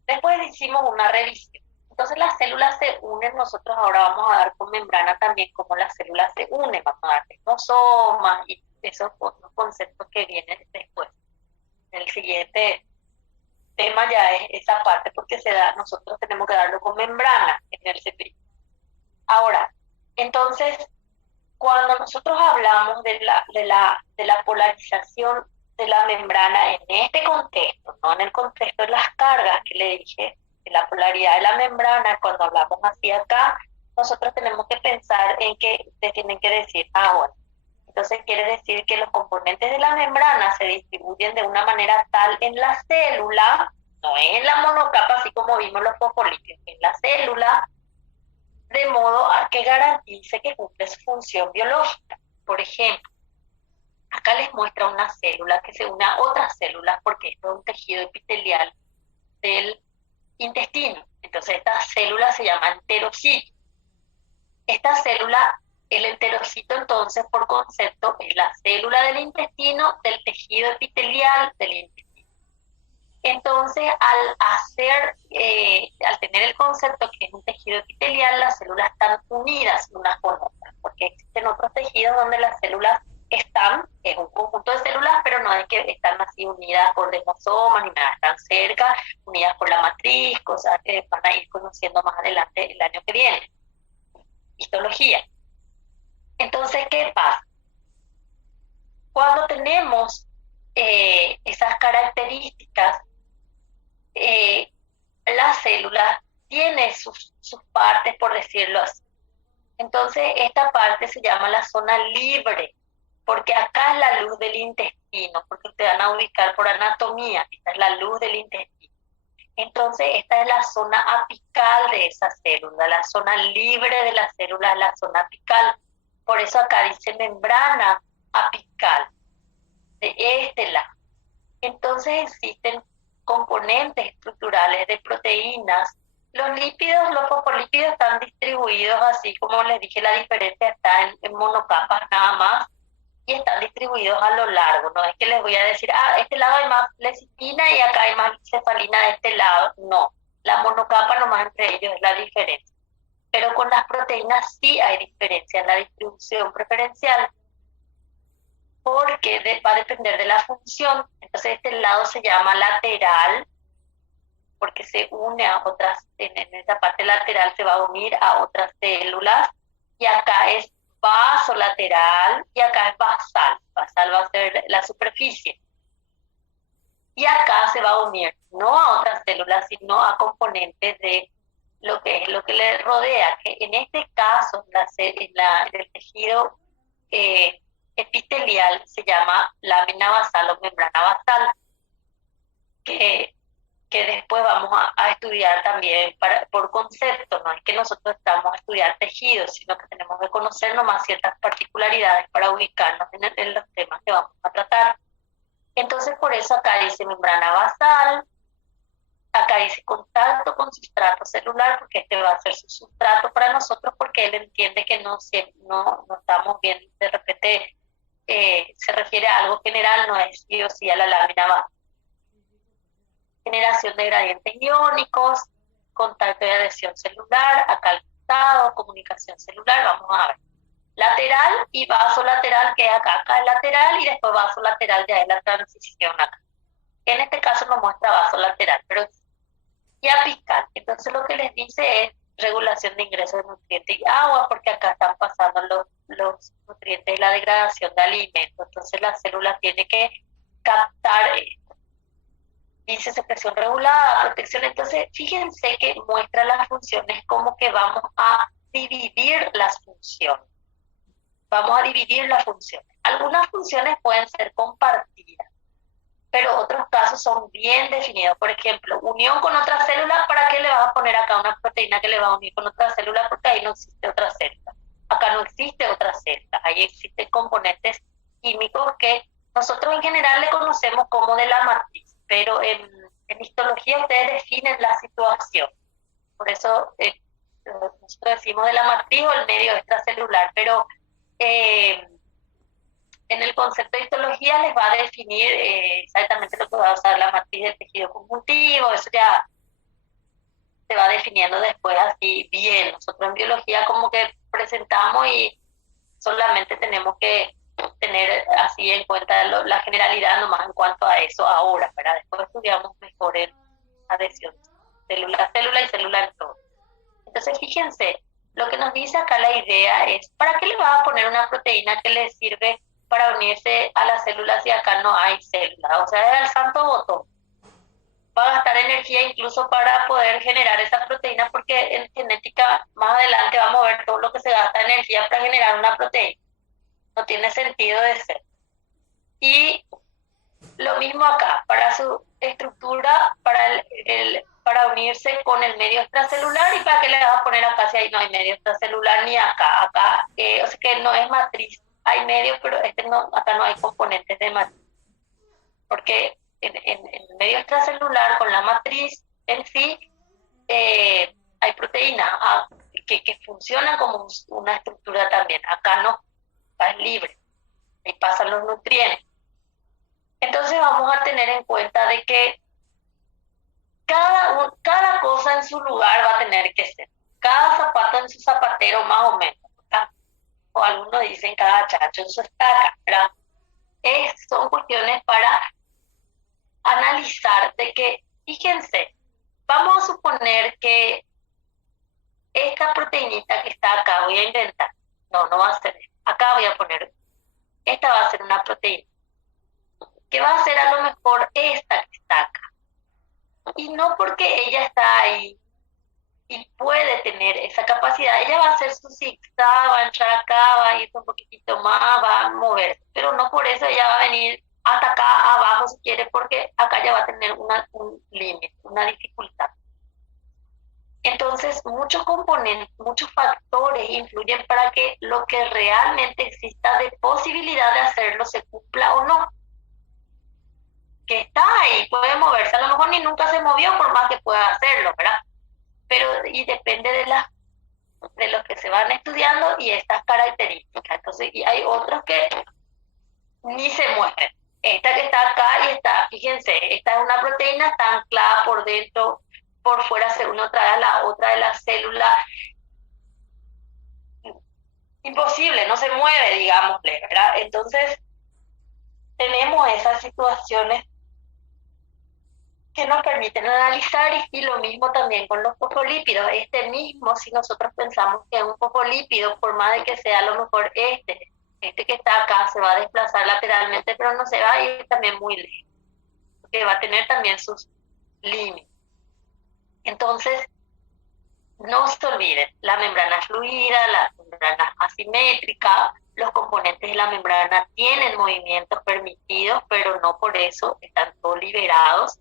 Después hicimos una revisión. Entonces las células se unen, nosotros ahora vamos a dar con membrana también cómo las células se unen, vamos a dar ribosomas y esos otros conceptos que vienen después. El siguiente tema ya es esa parte porque nosotros tenemos que darlo con membrana en el CPI. Ahora, entonces, cuando nosotros hablamos de la polarización de la membrana en este contexto, no en el contexto de las cargas que le dije, de la polaridad de la membrana, cuando hablamos así acá, nosotros tenemos que pensar en que ustedes tienen que decir, bueno, entonces quiere decir que los componentes de la membrana se distribuyen de una manera tal en la célula, no es en la monocapa, así como vimos los fosfolípidos, en la célula, de modo a que garantice que cumple su función biológica. Por ejemplo, acá les muestra una célula que se une a otras células porque esto es un tejido epitelial del intestino. Entonces esta célula se llama enterocito. Esta célula, el enterocito entonces por concepto es la célula del intestino del tejido epitelial del intestino. Entonces, al tener el concepto que es un tejido epitelial, las células están unidas unas con otras, porque existen otros tejidos donde las células es un conjunto de células, pero no es que están así unidas por desmosomas ni nada, están cerca, unidas por la matriz, cosas que van a ir conociendo más adelante el año que viene. Histología. Entonces, ¿qué pasa? Cuando tenemos esas características, la célula tiene sus partes, por decirlo así. Entonces, esta parte se llama la zona libre, porque acá es la luz del intestino, porque ustedes van a ubicar por anatomía, esta es la luz del intestino. Entonces, esta es la zona apical de esa célula, la zona libre de la célula es la zona apical. Por eso acá dice membrana apical, de este lado. Entonces existen componentes estructurales de proteínas. Los lípidos, los fosfolípidos están distribuidos así como les dije, la diferencia está en monocapas nada más y están distribuidos a lo largo. No es que les voy a decir, este lado hay más lecitina y acá hay más cefalina de este lado. No, la monocapa nomás entre ellos es la diferencia. Pero con las proteínas sí hay diferencia en la distribución preferencial, porque va a depender de la función. Entonces este lado se llama lateral, porque se une a otras, en esa parte lateral se va a unir a otras células, y acá es vasolateral, y acá es basal. Basal va a ser la superficie. Y acá se va a unir no a otras células, sino a componentes de lo que le rodea, que en este caso, en el tejido epitelial se llama lámina basal o membrana basal, que que después vamos a estudiar también por concepto. No es que nosotros estamos a estudiar tejidos, sino que tenemos que conocer nomás ciertas particularidades para ubicarnos en los temas que vamos a tratar. Entonces, por eso acá dice membrana basal, acá dice contacto con sustrato celular, porque este va a ser su sustrato para nosotros, porque él entiende que no estamos viendo, de repente se refiere a algo general, no es sí o sí a la lámina basal. Generación de gradientes iónicos, contacto de adhesión celular, acá al costado, comunicación celular, vamos a ver. Lateral y vasolateral, que es acá es lateral, y después vasolateral ya es la transición acá. En este caso nos muestra vasolateral, pero y apical. Entonces lo que les dice es regulación de ingreso de nutrientes y agua, porque acá están pasando los nutrientes de la degradación de alimentos. Entonces la célula tiene que captar esto. Dice secreción regulada, protección. Entonces fíjense que muestra las funciones como que vamos a dividir las funciones. Vamos a dividir las funciones. Algunas funciones pueden ser compartidas, pero otros casos son bien definidos. Por ejemplo, unión con otra célula, ¿para qué le vas a poner acá una proteína que le va a unir con otra célula? Porque ahí no existe otra célula. Acá no existe otra célula. Ahí existen componentes químicos que nosotros en general le conocemos como de la matriz, pero en histología ustedes definen la situación. Por eso nosotros decimos de la matriz o el medio extracelular, pero en el concepto de histología les va a definir exactamente lo que va a usar la matriz del tejido conjuntivo. Eso ya se va definiendo después así bien. Nosotros en biología como que presentamos y solamente tenemos que tener así en cuenta la generalidad nomás en cuanto a eso ahora, ¿verdad? Después estudiamos mejor en adhesión célula a célula y célula en todo. Entonces fíjense, lo que nos dice acá la idea es, ¿para qué le vas a poner una proteína que le sirve para unirse a las células si acá no hay células? O sea, es el santo botón. Va a gastar energía incluso para poder generar esa proteína, porque en genética más adelante vamos a ver todo lo que se gasta energía para generar una proteína. No tiene sentido de ser. Y lo mismo acá, para su estructura, para unirse con el medio extracelular. ¿Y para qué le vas a poner acá si ahí no hay medio extracelular ni acá? Acá, o sea que no es matriz, hay medio, pero acá no hay componentes de matriz. Porque en el medio extracelular, con la matriz en sí, hay proteínas que funcionan como una estructura también. Acá no, acá es libre, ahí pasan los nutrientes. Entonces vamos a tener en cuenta de que cada cosa en su lugar va a tener que ser. Cada zapato en su zapatero, más o menos, ¿verdad? O algunos dicen cada chacho en su estaca, ¿verdad? Son cuestiones para analizar de que, fíjense, vamos a suponer que esta proteinita que está acá, voy a inventar, no va a ser, acá voy a poner, esta va a ser una proteína, que va a ser a lo mejor esta que está acá. Y no porque ella está ahí y puede tener esa capacidad, ella va a hacer su zigzag, va a entrar acá, va a ir un poquitito más, va a moverse, pero no por eso ella va a venir hasta acá abajo si quiere, porque acá ya va a tener un límite, una dificultad. Entonces, muchos componentes, muchos factores influyen para que lo que realmente exista de posibilidad de hacerlo se cumpla o no. Que está ahí, puede moverse, a lo mejor ni nunca se movió por más que pueda hacerlo, ¿verdad? Pero y depende de lo que se van estudiando y estas características. Entonces, y hay otros que ni se mueven. Esta que está acá y está, fíjense, esta es una proteína, está anclada por dentro, por fuera se une otra vez a la otra de la célula. Imposible, no se mueve, digámosle, ¿verdad? Entonces, tenemos esas situaciones que nos permiten analizar, y lo mismo también con los fosfolípidos. Este mismo, si nosotros pensamos que es un fosfolípido, por más de que sea a lo mejor este que está acá se va a desplazar lateralmente, pero no se va a ir también muy lejos, porque va a tener también sus límites. Entonces, no se olviden, la membrana fluida, la membrana asimétrica, los componentes de la membrana tienen movimientos permitidos, pero no por eso están todos liberados.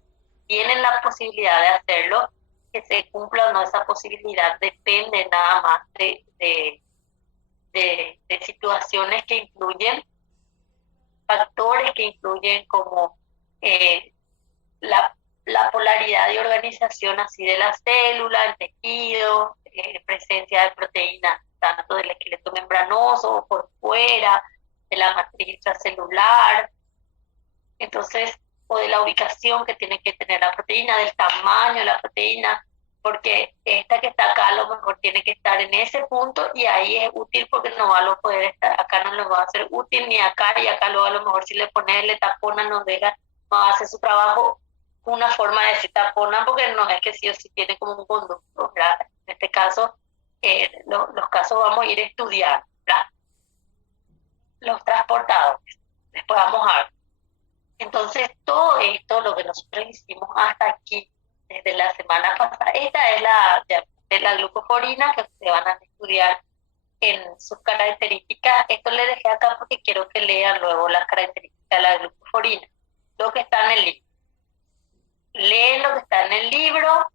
tienen la posibilidad de hacerlo, que se cumpla o no esa posibilidad depende nada más de situaciones que influyen, factores que influyen como eh, la, la polaridad de organización así de la célula, el tejido, presencia de proteínas tanto del esqueleto membranoso o por fuera, de la matriz intracelular, entonces, o de la ubicación que tiene que tener la proteína, del tamaño de la proteína, porque esta que está acá a lo mejor tiene que estar en ese punto y ahí es útil porque no va a poder estar, acá no le va a ser útil ni acá y acá luego a lo mejor si le pones, le taponan, no deja, no hace su trabajo, una forma de decir taponan porque no es que sí o sí tiene como un conducto, ¿verdad? En este caso, los casos vamos a ir estudiando, ¿verdad? Los transportadores, después vamos a ver. Entonces, todo esto, lo que nosotros hicimos hasta aquí, desde la semana pasada, esta es de la glucoforina que ustedes van a estudiar en sus características. Esto le dejé acá porque quiero que lean luego las características de la glucoforina, lo que está en el libro. Leen lo que está en el libro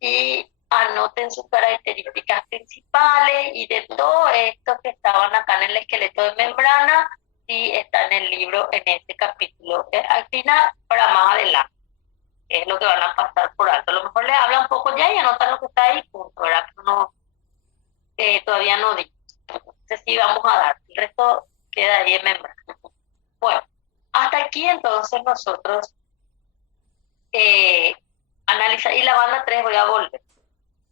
y anoten sus características principales y de todo esto que estaban acá en el esqueleto de membrana, sí está en el libro en este capítulo. Al final, para más adelante, es lo que van a pasar por alto. A lo mejor les habla un poco ya y anotan lo que está ahí, punto, ¿verdad? Pero no, todavía no di. Entonces sí vamos a dar. El resto queda ahí en membrana. Bueno, hasta aquí entonces nosotros analizar, y la banda 3 voy a volver.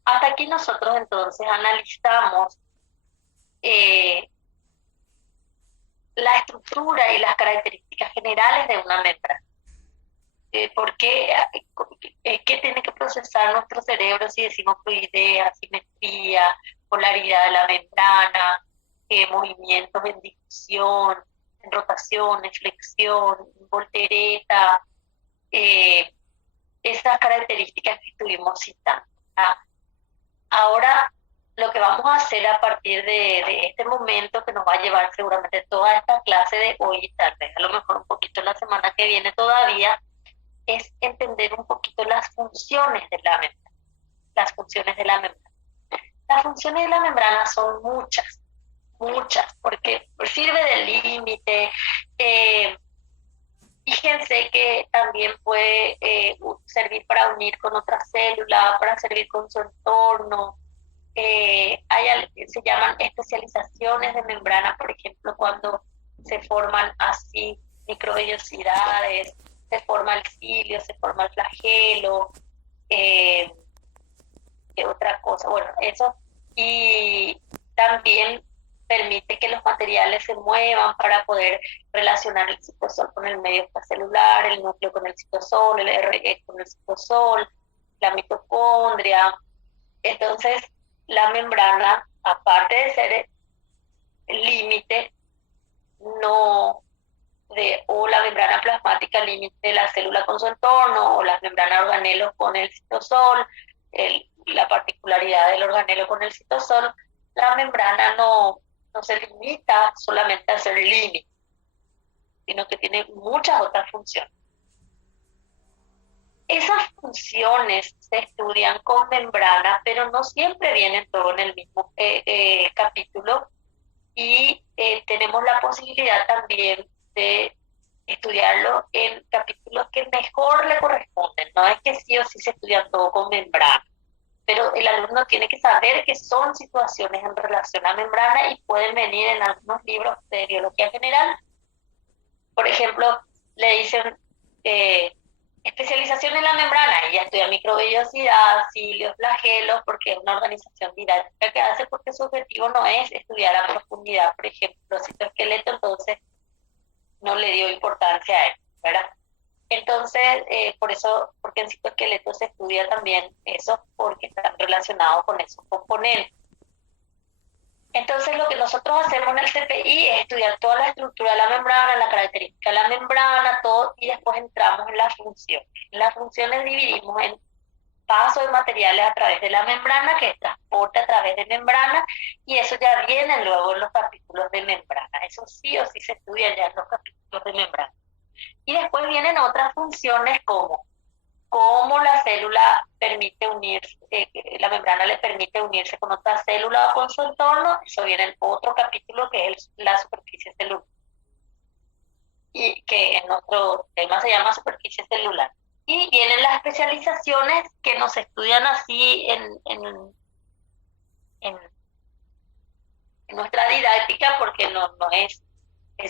Hasta aquí nosotros entonces analizamos la estructura y las características generales de una membrana. ¿Por qué? ¿Qué tiene que procesar nuestro cerebro si decimos fluidez, asimetría, polaridad de la membrana, movimientos en difusión, en rotación, en flexión, en voltereta, esas características que estuvimos citando, ¿ah? Ahora, lo que vamos a hacer a partir de este momento, que nos va a llevar seguramente toda esta clase de hoy y tal vez a lo mejor un poquito la semana que viene todavía, es entender un poquito las funciones de la membrana. Las funciones de la membrana. Las funciones de la membrana son muchas, muchas, porque sirve de límite. Fíjense que también puede servir para unir con otra célula, para servir con su entorno. Se llaman especializaciones de membrana, por ejemplo, cuando se forman así microvellosidades, se forma el cilio, se forma el flagelo, otra cosa, bueno, eso, y también permite que los materiales se muevan para poder relacionar el citosol con el medio extracelular, el núcleo con el citosol, el RE con el citosol, la mitocondria. Entonces, la membrana, aparte de ser el límite, o la membrana plasmática límite de la célula con su entorno, o la membrana organelo con el citosol, la particularidad del organelo con el citosol, la membrana no se limita solamente a ser límite, sino que tiene muchas otras funciones. Esas funciones se estudian con membrana, pero no siempre vienen todo en el mismo capítulo, y tenemos la posibilidad también de estudiarlo en capítulos que mejor le corresponden. No es que sí o sí se estudian todo con membrana, pero el alumno tiene que saber que son situaciones en relación a membrana y pueden venir en algunos libros de biología general. Por ejemplo, le dicen especialización en la membrana, y ya estudia microvellosidad, cilios, flagelos, porque es una organización didáctica que hace, porque su objetivo no es estudiar a profundidad, por ejemplo, citoesqueleto, entonces no le dio importancia a él, ¿verdad? Entonces, por eso, porque en citoesqueleto se estudia también eso, porque están relacionados con esos componentes. Entonces, lo que nosotros hacemos en el CPI es estudiar toda la estructura de la membrana, la característica de la membrana, todo, y después entramos en las funciones. En las funciones dividimos en paso de materiales a través de la membrana, que es transporte a través de membrana, y eso ya viene luego en los capítulos de membrana. Eso sí o sí se estudia ya en los capítulos de membrana. Y después vienen otras funciones como cómo la célula permite unirse, la membrana le permite unirse con otra célula o con su entorno. Eso viene en otro capítulo que es la superficie celular, y que en nuestro tema se llama superficie celular. Y vienen las especializaciones que nos estudian así en nuestra didáctica, porque no es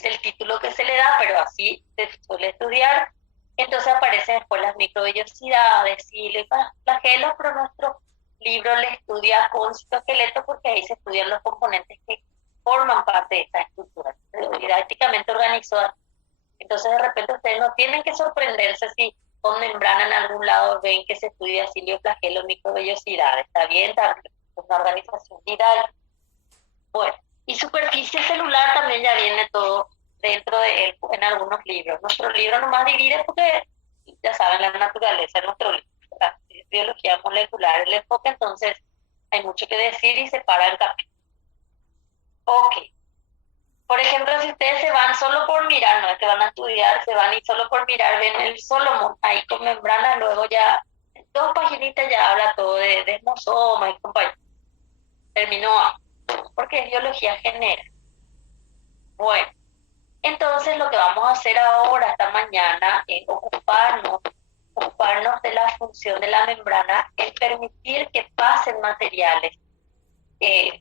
el título que se le da, pero así se suele estudiar. Entonces aparecen después las microvellosidades y los flagelos, pero nuestro libro le estudia con citoesqueleto porque ahí se estudian los componentes que forman parte de esta estructura. Didácticamente organizado. Entonces de repente ustedes no tienen que sorprenderse si con membrana en algún lado ven que se estudia cilio, flagelo, microvellosidades. Está bien, está una organización didáctica. Bueno, y superficie celular también ya viene todo dentro de él en algunos libros. Nuestro libro nomás divide porque, ya saben, la naturaleza es nuestro libro, la biología molecular, el enfoque, entonces hay mucho que decir y separa el capítulo. Ok. Por ejemplo, si ustedes se van solo por mirar, no es que van a estudiar, se van y solo por mirar ven el Solomon ahí con membrana, luego ya, en 2 paginitas ya habla todo de desmosoma y compañía. Terminó porque es biología general. Bueno, entonces lo que vamos a hacer ahora, esta mañana, es ocuparnos de la función de la membrana, es permitir que pasen materiales,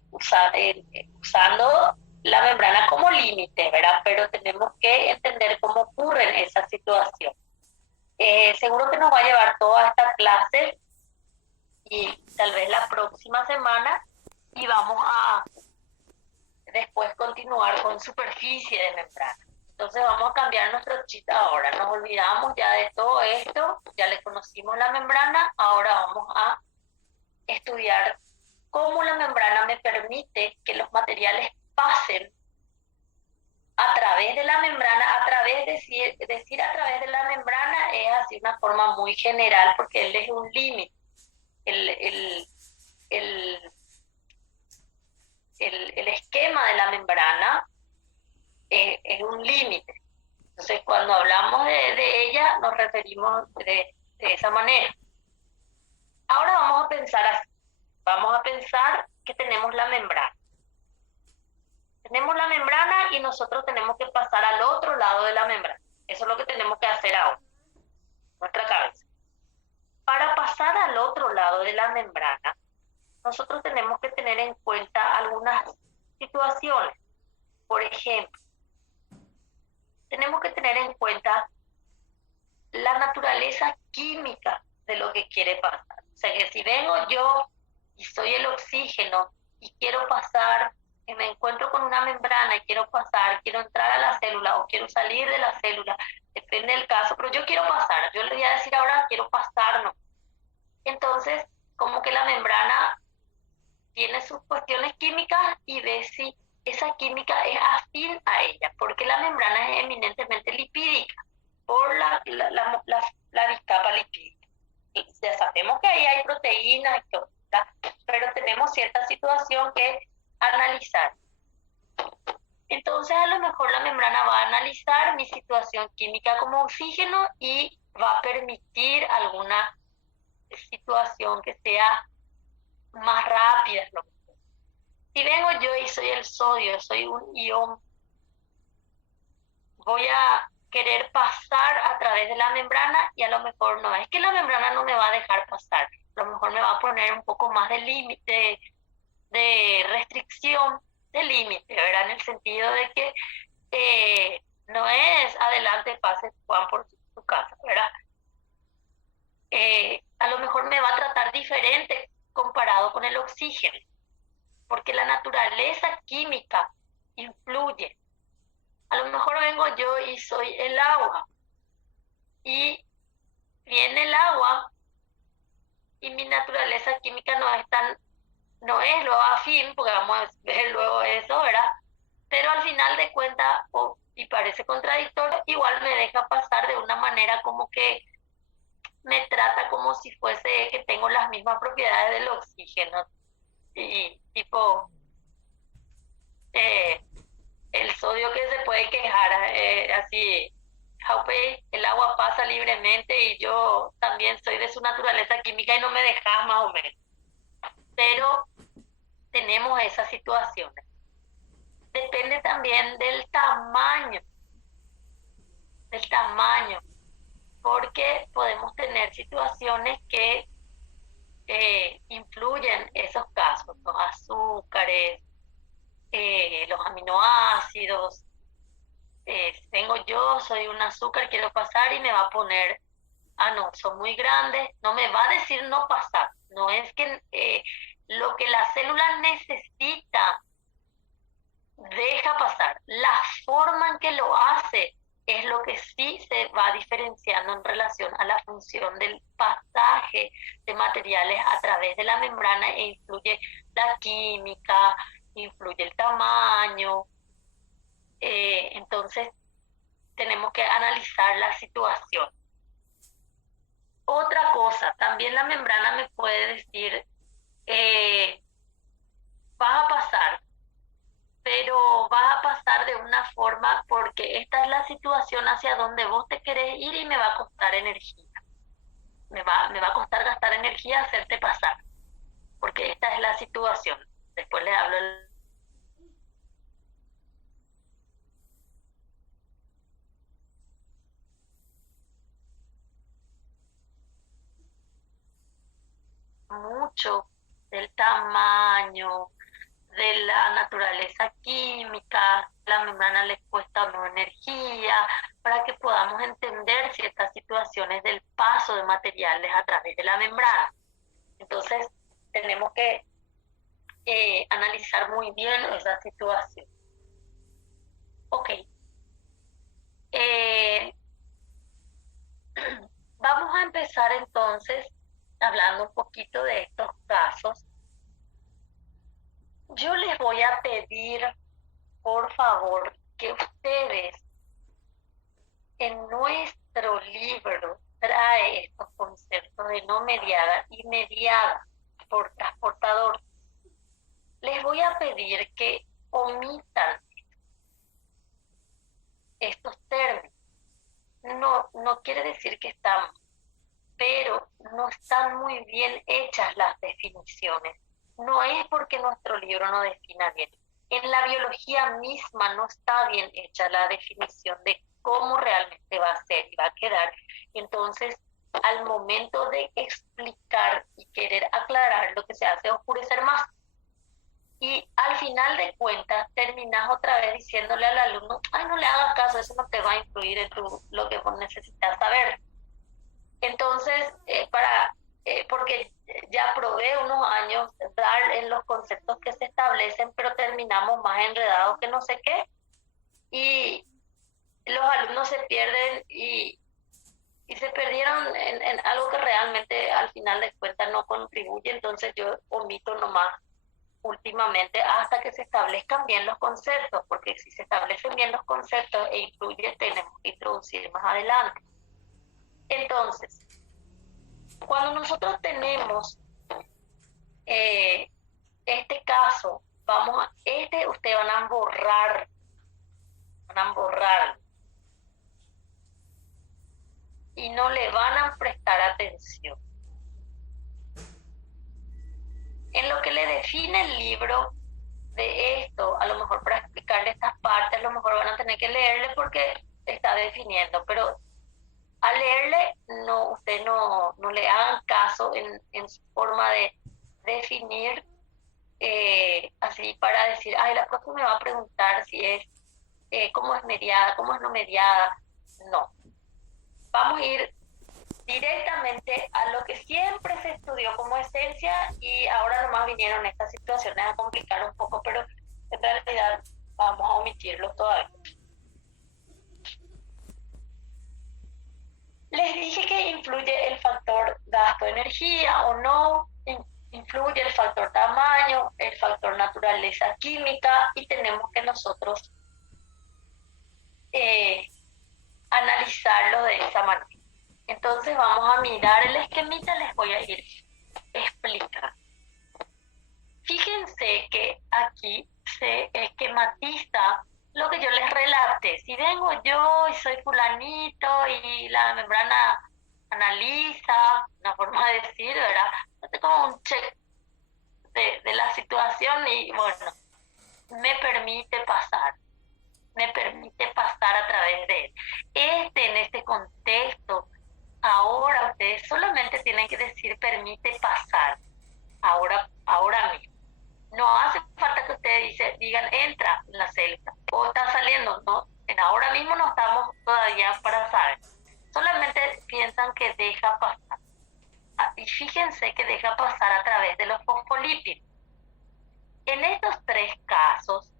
usando la membrana como límite, ¿verdad? Pero tenemos que entender cómo ocurre en esa situación. Seguro que nos va a llevar toda esta clase y tal vez la próxima semana, y vamos a después continuar con superficie de membrana. Entonces vamos a cambiar nuestro chip ahora. Nos olvidamos ya de todo esto, ya le conocimos la membrana, ahora vamos a estudiar cómo la membrana me permite que los materiales pasen a través de la membrana. A través, decir a través de la membrana es así una forma muy general porque él es un límite. El esquema de la membrana es un límite. Entonces, cuando hablamos de ella, nos referimos de esa manera. Ahora vamos a pensar así. Vamos a pensar que tenemos la membrana. Tenemos la membrana y nosotros tenemos que pasar al otro lado de la membrana. Eso es lo que tenemos que hacer ahora, nuestra cabeza. Para pasar al otro lado de la membrana, nosotros tenemos que tener en cuenta algunas situaciones. Por ejemplo, tenemos que tener en cuenta la naturaleza química de lo que quiere pasar. O sea, que si vengo yo y soy el oxígeno y quiero pasar, que me encuentro con una membrana y quiero pasar, quiero entrar a la célula o quiero salir de la célula, depende del caso, pero yo quiero pasar, yo le voy a decir ahora, quiero pasarnos. Entonces, como que la membrana tiene sus cuestiones químicas y ve si esa química es afín a ella, porque la membrana es eminentemente lipídica, por la discapa lipídica. Y ya sabemos que ahí hay proteínas, pero tenemos cierta situación que analizar. Entonces, a lo mejor la membrana va a analizar mi situación química como oxígeno y va a permitir alguna situación que sea más rápida. Si vengo yo y soy el sodio, soy un ion, voy a querer pasar a través de la membrana y a lo mejor no, es que la membrana no me va a dejar pasar, a lo mejor me va a poner un poco más de límite, de restricción, de límite, ¿verdad? En el sentido de que no es adelante, pase Juan por su casa, ¿verdad? A lo mejor me va a tratar diferente comparado con el oxígeno, porque la naturaleza química influye. A lo mejor vengo yo y soy el agua, y viene el agua y mi naturaleza química no es lo afín, porque vamos a ver luego eso, ¿verdad? Pero al final de cuentas, y parece contradictorio, igual me deja pasar de una manera como que me trata como si fuese que tengo las mismas propiedades del oxígeno. Y tipo, el sodio que se puede quejar, así, Jaupe, el agua pasa libremente y yo también soy de su naturaleza química y no me dejas más o menos. Pero tenemos esas situaciones. Depende también del tamaño, porque podemos tener situaciones que influyen esos casos, los azúcares, los aminoácidos. Tengo yo, soy un azúcar, quiero pasar y me va a poner, no, son muy grandes, no me va a decir no pasar, no es que lo que la célula necesita deja pasar, la forma en que lo hace es lo que sí se va diferenciando en relación a la función del pasaje de materiales a través de la membrana e influye la química, influye el tamaño. Entonces tenemos que analizar la situación. Otra cosa, también la membrana me puede decir, vas a pasar, pero vas a pasar de una forma porque esta es la situación hacia donde vos te querés ir y me va a costar energía. Me va a costar gastar energía hacerte pasar, porque esta es la situación. Después le hablo mucho del tamaño, de la naturaleza química, la membrana le cuesta o no energía, para que podamos entender ciertas situaciones del paso de materiales a través de la membrana. Entonces, tenemos que analizar muy bien esa situación. Ok. Vamos a empezar entonces hablando un poquito de estos casos. Yo les voy a pedir, por favor, que ustedes en nuestro libro trae estos conceptos de no mediada y mediada por transportador. Les voy a pedir que omitan estos términos. No quiere decir que están, pero no están muy bien hechas las definiciones. No es porque nuestro libro no defina bien. En la biología misma no está bien hecha la definición de cómo realmente va a ser y va a quedar. Entonces, al momento de explicar y querer aclarar, lo que se hace es oscurecer más. Y al final de cuentas, terminas otra vez diciéndole al alumno, ay, no le hagas caso, eso no te va a influir en lo que vos necesitas saber. Entonces, porque ya probé unos años dar en los conceptos que se establecen, pero terminamos más enredados que no sé qué, y los alumnos se pierden y se perdieron en algo que realmente al final de cuentas no contribuye. Entonces yo omito nomás últimamente hasta que se establezcan bien los conceptos, porque si se establecen bien los conceptos e influye, tenemos que introducir más adelante. Entonces, cuando nosotros tenemos este caso, ustedes van a borrar, y no le van a prestar atención. En lo que le define el libro de esto, a lo mejor para explicarle estas partes, a lo mejor van a tener que leerle porque está definiendo, pero al leerle, ustedes no le hagan caso en su forma de definir, así para decir, ay, la profe me va a preguntar si es, cómo es mediada, cómo es no mediada. No. Vamos a ir directamente a lo que siempre se estudió como esencia y ahora nomás vinieron estas situaciones a complicar un poco, pero en realidad vamos a omitirlo todavía. Les dije que influye el factor gasto de energía o no, influye el factor tamaño, el factor naturaleza química, y tenemos que nosotros analizarlo de esa manera. Entonces vamos a mirar el esquemita, les voy a ir explicando. Fíjense que aquí se esquematiza lo que yo les relate. Si vengo yo y soy fulanito y la membrana analiza, una forma de decir, ¿verdad? Hace como un check de la situación y bueno, me permite pasar a través de él. En este contexto, ahora ustedes solamente tienen que decir permite pasar, ahora mismo. No hace falta que ustedes digan entra en la célula o está saliendo, no, en ahora mismo no estamos todavía para saber. Solamente piensan que deja pasar. Y fíjense que deja pasar a través de los fosfolípidos. En estos 3 casos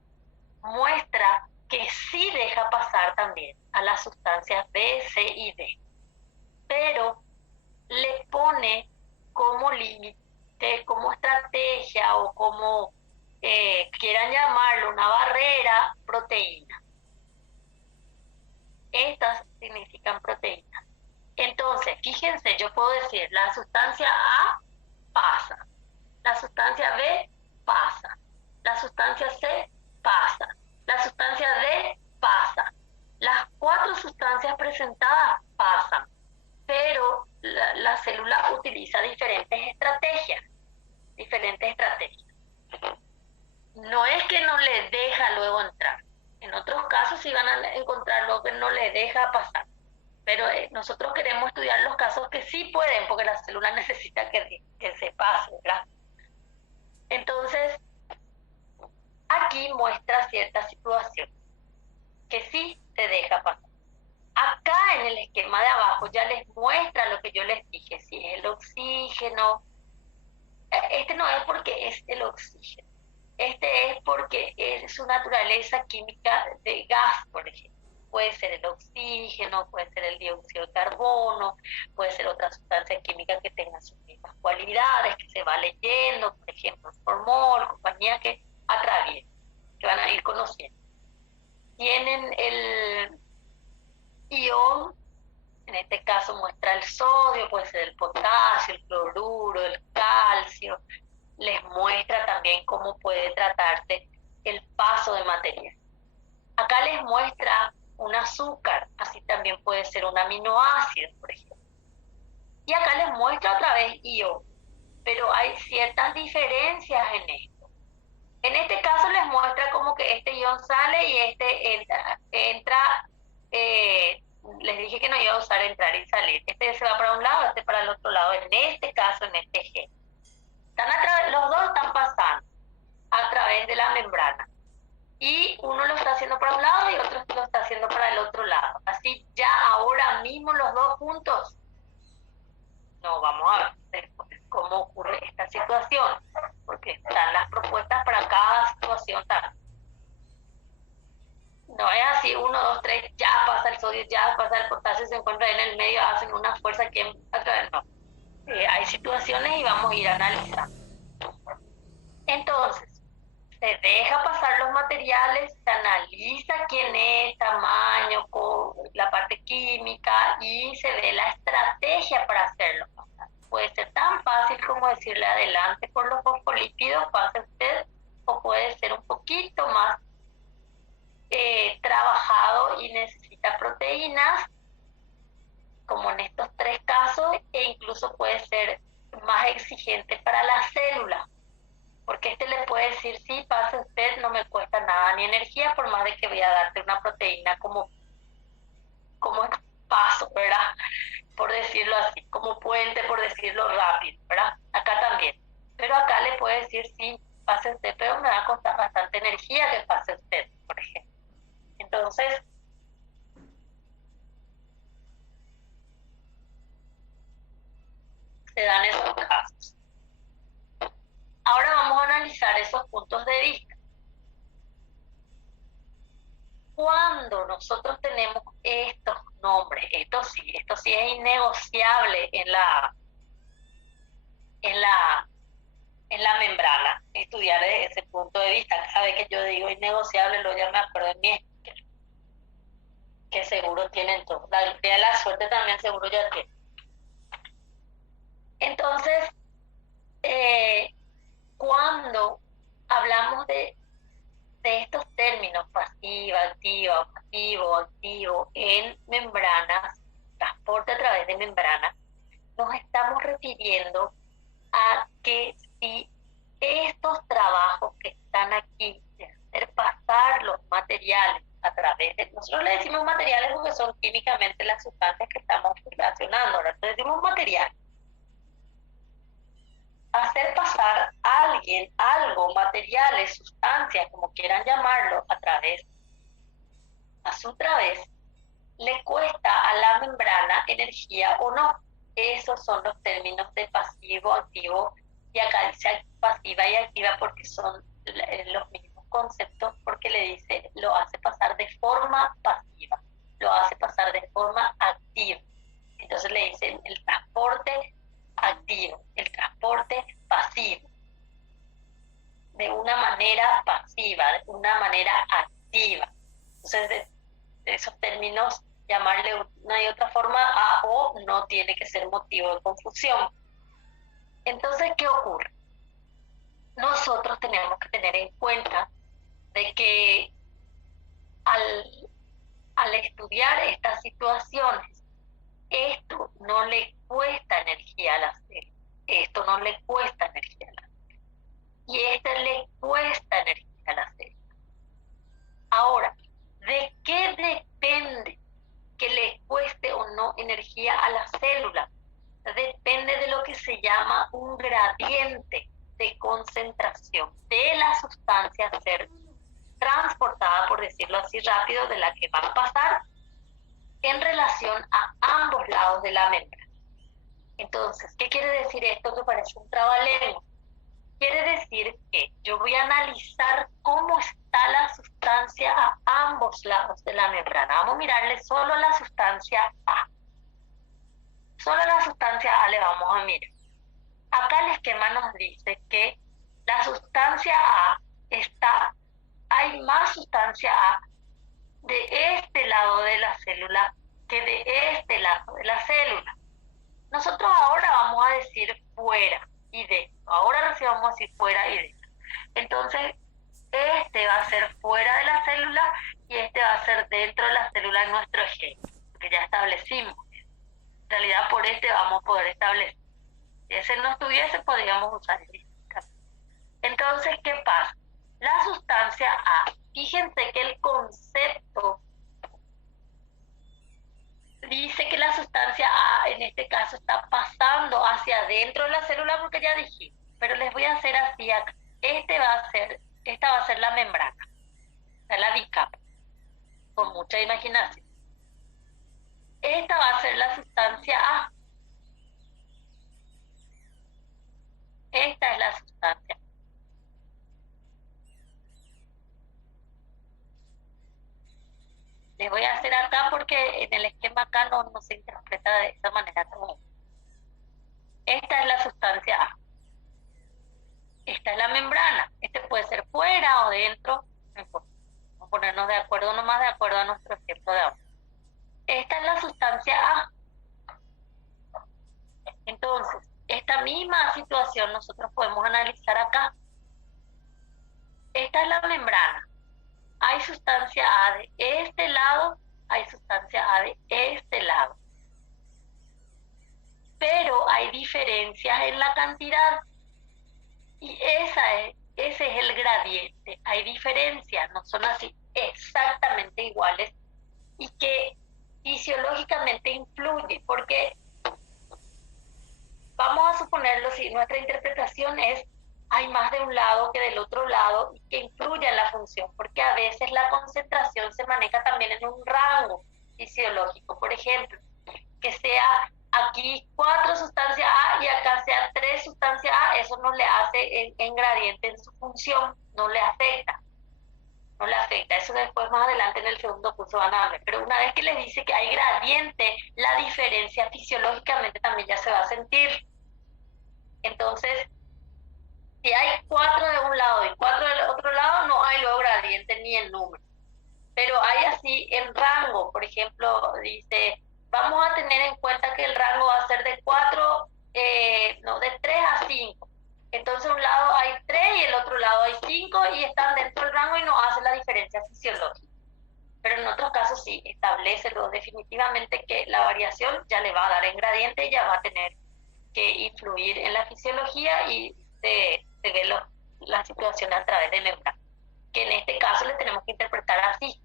muestra que sí deja pasar también a las sustancias B, C y D, pero le pone como límite, como estrategia o como quieran llamarlo, una barrera, proteína. Estas significan proteínas. Entonces, fíjense, yo puedo decir, la sustancia A pasa, la sustancia B pasa, la sustancia C pasa, la sustancia D pasa. Las 4 sustancias presentadas pasan, pero la célula utiliza diferentes estrategias. No es que no le deja luego entrar. En otros casos sí van a encontrar lo que no le deja pasar. Pero nosotros queremos estudiar los casos que sí pueden, porque la célula necesita que se pase, ¿verdad? Entonces, aquí muestra cierta situación que sí se deja pasar. Acá en el esquema de abajo ya les muestra lo que yo les dije, si es el oxígeno. Este no es porque es el oxígeno, este es porque es su naturaleza química de gas, por ejemplo. Puede ser el oxígeno, puede ser el dióxido de carbono, puede ser otra sustancia química que tenga sus mismas cualidades, que se va leyendo, por ejemplo, formol, compañía que atraviesa, que van a ir conociendo. Tienen el ion, en este caso muestra el sodio, puede ser el potasio, el cloruro, el calcio. Les muestra también cómo puede tratarse el paso de material. Acá les muestra un azúcar, así también puede ser un aminoácido, por ejemplo. Y acá les muestra otra vez ion, pero hay ciertas diferencias en esto. En este caso les muestra como que este ion sale y este entra, les dije que no iba a usar entrar y salir. Este se va para un lado, este para el otro lado. En este caso, en este ejemplo. Los dos están pasando a través de la membrana. Y uno lo está haciendo para un lado y otro lo está haciendo para el otro lado. Así ya ahora mismo los dos juntos. No, vamos a ver cómo ocurre esta situación, porque están las propuestas para cada situación también. No es así, 1, 2, 3, ya pasa el sodio, ya pasa el potasio, se encuentra en el medio, hacen una fuerza aquí acá, no. Hay situaciones y vamos a ir analizando. Entonces, se deja pasar los materiales, se analiza quién es, tamaño, la parte química y se ve la estrategia para hacerlo pasar. Puede ser tan fácil como decirle adelante por los fosfolípidos, pase usted, o puede ser un poquito más trabajado y necesita proteínas, como en estos 3 casos, e incluso puede ser más exigente para la célula. Porque este le puede decir, sí, pase usted, no me cuesta nada ni energía, por más de que voy a darte una proteína como paso, ¿verdad? Por decirlo así, como puente, por decirlo rápido, ¿verdad? Acá también. Pero acá le puede decir, sí, pase usted, pero me va a costar bastante energía que pase usted, por ejemplo. Entonces, se dan esos casos. Ahora vamos a analizar esos puntos de vista. Cuando nosotros tenemos estos nombres, esto sí es innegociable en la membrana, estudiar desde ese punto de vista. Cada vez que yo digo innegociable, luego ya me acuerdo de mi speaker, que seguro tienen todo. La idea de la suerte también seguro ya tiene. Entonces, cuando hablamos de estos términos, pasiva, activa, pasivo, activo en membranas, transporte a través de membranas, nos estamos refiriendo a que si estos trabajos que están aquí de hacer pasar los materiales a través de, nosotros le decimos materiales porque son químicamente las sustancias que estamos relacionando, ahora le decimos material, hacer pasar a alguien, algo, materiales, sustancias, como quieran llamarlo, a su través, le cuesta a la membrana energía o no. Esos son los términos de pasivo, activo, y acá dice pasiva y activa porque son los mismos conceptos, porque le dice, lo hace pasar de forma pasiva, lo hace pasar de forma activa. Entonces le dicen el transporte activo, el transporte pasivo, de una manera pasiva, de una manera activa. Entonces, de esos términos, llamarle una y otra forma a o no tiene que ser motivo de confusión. Entonces, ¿qué ocurre? Nosotros tenemos que tener en cuenta de que al estudiar estas situaciones, esto no le cuesta energía a la célula, esto no le cuesta energía a la célula, y esto le cuesta energía a la célula. Ahora, ¿de qué depende que le cueste o no energía a la célula? Depende de lo que se llama un gradiente de concentración de la sustancia a ser transportada, por decirlo así rápido, de la que va a pasar en relación a ambos lados de la membrana. Entonces, ¿qué quiere decir esto que parece un trabalengua? Quiere decir que yo voy a analizar cómo está la sustancia a ambos lados de la membrana. Vamos a mirarle solo a la sustancia A. Solo a la sustancia A le vamos a mirar. Acá el esquema nos dice que la sustancia A hay más sustancia A de este lado de la célula que de este lado de la célula. Nosotros ahora vamos a decir fuera y dentro. Ahora recién vamos a decir fuera y dentro. Entonces, este va a ser fuera de la célula y este va a ser dentro de la célula en nuestro ejemplo, que ya establecimos. En realidad, por este vamos a poder establecer. Si ese no estuviese, podríamos usar el indicador. Entonces, ¿qué pasa? La sustancia A, fíjense que el concepto dice que la sustancia A en este caso está pasando hacia adentro de la célula porque ya dijimos, pero les voy a hacer así acá. Esta va a ser la membrana, la bicapa, con mucha imaginación. Esta va a ser la sustancia A. Esta es la sustancia. Les voy a hacer acá porque en el esquema acá no se interpreta de esa manera común. Esta es la sustancia A. Esta es la membrana. Este puede ser fuera o dentro. No importa. Vamos a ponernos de acuerdo nomás de acuerdo a nuestro ejemplo de ahora. Esta es la sustancia A. Entonces, esta misma situación nosotros podemos analizar acá. Esta es la membrana. Hay sustancia A de este lado, hay sustancia A de este lado. Pero hay diferencias en la cantidad. Y ese es el gradiente. Hay diferencias, no son así exactamente iguales y que fisiológicamente influye, porque vamos a suponerlo, si nuestra interpretación es hay más de un lado que del otro lado y que influye en la función, porque a veces la concentración se maneja también en un rango fisiológico. Por ejemplo, que sea aquí 4 sustancias A y acá sea 3 sustancias A, eso no le hace en gradiente en su función, no le afecta. No le afecta. Eso después más adelante en el segundo curso van a ver. Pero una vez que les dice que hay gradiente, la diferencia fisiológicamente también ya se va a sentir. Entonces, si hay 4 de un lado y 4 del otro lado, no hay luego gradiente ni en número. Pero hay así en rango. Por ejemplo, dice, vamos a tener en cuenta que el rango va a ser de 3 a 5. Entonces, un lado hay 3 y el otro lado hay 5 y están dentro del rango y no hace la diferencia fisiológica. pero en otros casos sí, establece luego definitivamente que la variación ya le va a dar en gradiente, ya va a tener que influir en la fisiología y se ve la situación a través de membrana, que en este caso le tenemos que interpretar así.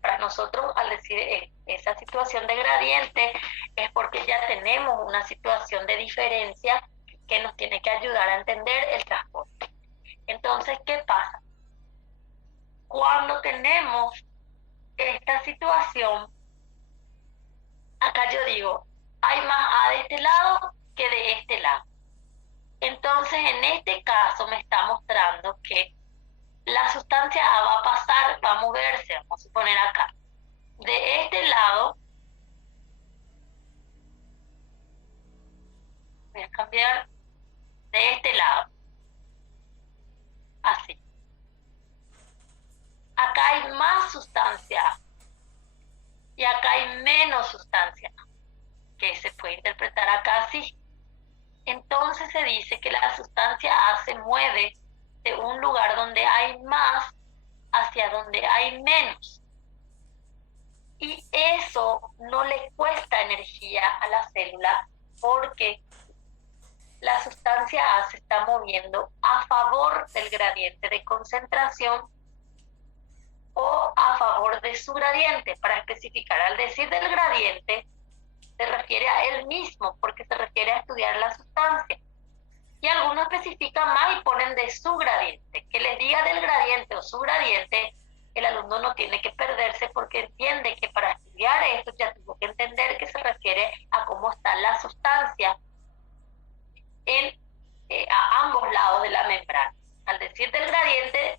Para nosotros, al decir esa situación de gradiente, es porque ya tenemos una situación de diferencia que nos tiene que ayudar a entender el transporte. Entonces, ¿qué pasa? Cuando tenemos esta situación, acá yo digo, hay más A de este lado que de este lado. Entonces, en este caso me está mostrando que la sustancia A va a pasar, va a moverse, vamos a suponer acá. De este lado, voy a cambiar de este lado, así. Acá hay más sustancia A y acá hay menos sustancia A, que se puede interpretar acá así. Entonces se dice que la sustancia A se mueve de un lugar donde hay más hacia donde hay menos. Y eso no le cuesta energía a la célula porque la sustancia A se está moviendo a favor del gradiente de concentración o a favor de su gradiente. Para especificar, al decir del gradiente, se refiere a él mismo, porque se refiere a estudiar la sustancia. Y algunos especifican más y ponen de su gradiente. Que les diga del gradiente o su gradiente, el alumno no tiene que perderse porque entiende que para estudiar esto ya tuvo que entender que se refiere a cómo está la sustancia a ambos lados de la membrana. Al decir del gradiente,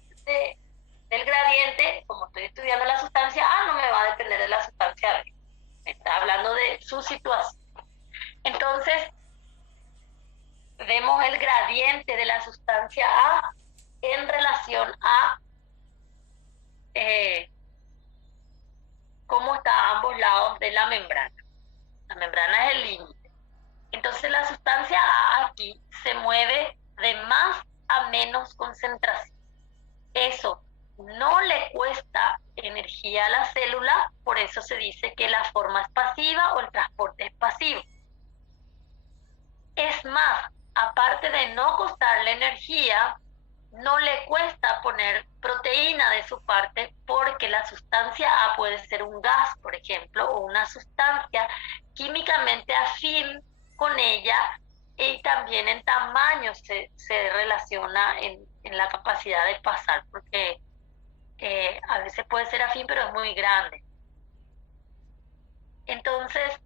como estoy estudiando la sustancia A, no me va a depender de la sustancia B. Me está hablando de su situación. Entonces, vemos el gradiente de la sustancia A en relación a cómo está a ambos lados de la membrana. La membrana es el límite. Entonces la sustancia A aquí se mueve de más a menos concentración. Eso no le cuesta energía a la célula, por eso se dice que la forma es pasiva o el transporte es pasivo. Es más, aparte de no costarle energía, no le cuesta poner proteína de su parte porque la sustancia A puede ser un gas, por ejemplo, o una sustancia químicamente afín con ella y también en tamaño se relaciona en la capacidad de pasar porque a veces puede ser afín pero es muy grande. Entonces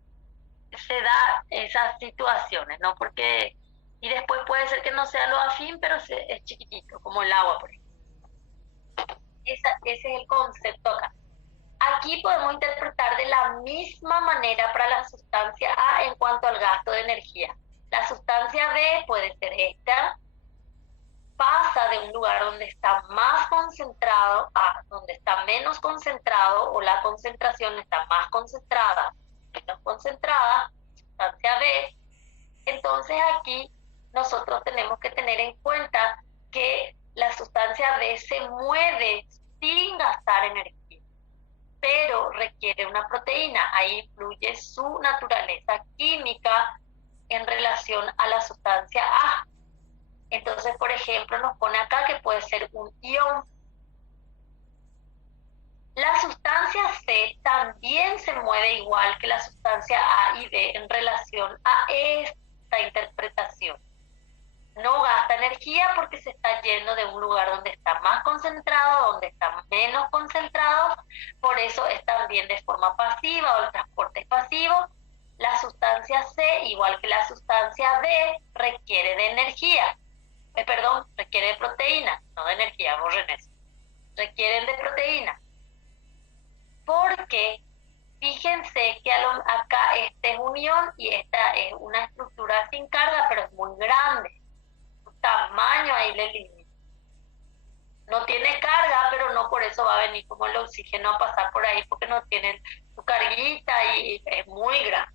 se da esas situaciones, ¿no? Porque y después puede ser que no sea lo afín, pero es chiquitito, como el agua, por ejemplo. Ese es el concepto acá. Aquí podemos interpretar de la misma manera para la sustancia A en cuanto al gasto de energía. La sustancia B puede ser esta, pasa de un lugar donde está más concentrado a donde está menos concentrado, o la concentración está más concentrada, menos concentrada, sustancia B. Entonces aquí nosotros tenemos que tener en cuenta que la sustancia B se mueve sin gastar energía, pero requiere una proteína. Ahí influye su naturaleza química en relación a la sustancia A. Entonces, por ejemplo, nos pone acá que puede ser un ion. La sustancia C también se mueve igual que la sustancia A y B en relación a esta interpretación. No gasta energía porque se está yendo de un lugar donde está más concentrado, donde está menos concentrado, por eso es también de forma pasiva o el transporte es pasivo. La sustancia C, igual que la sustancia B, requiere de energía, requiere de proteína, no de energía, borren eso. Requieren de proteína. Porque fíjense que acá este es un ion y esta es una estructura sin carga, pero es muy grande. Tamaño ahí le limita. No tiene carga, pero no por eso va a venir como el oxígeno a pasar por ahí, porque no tiene su carguita y es muy grande.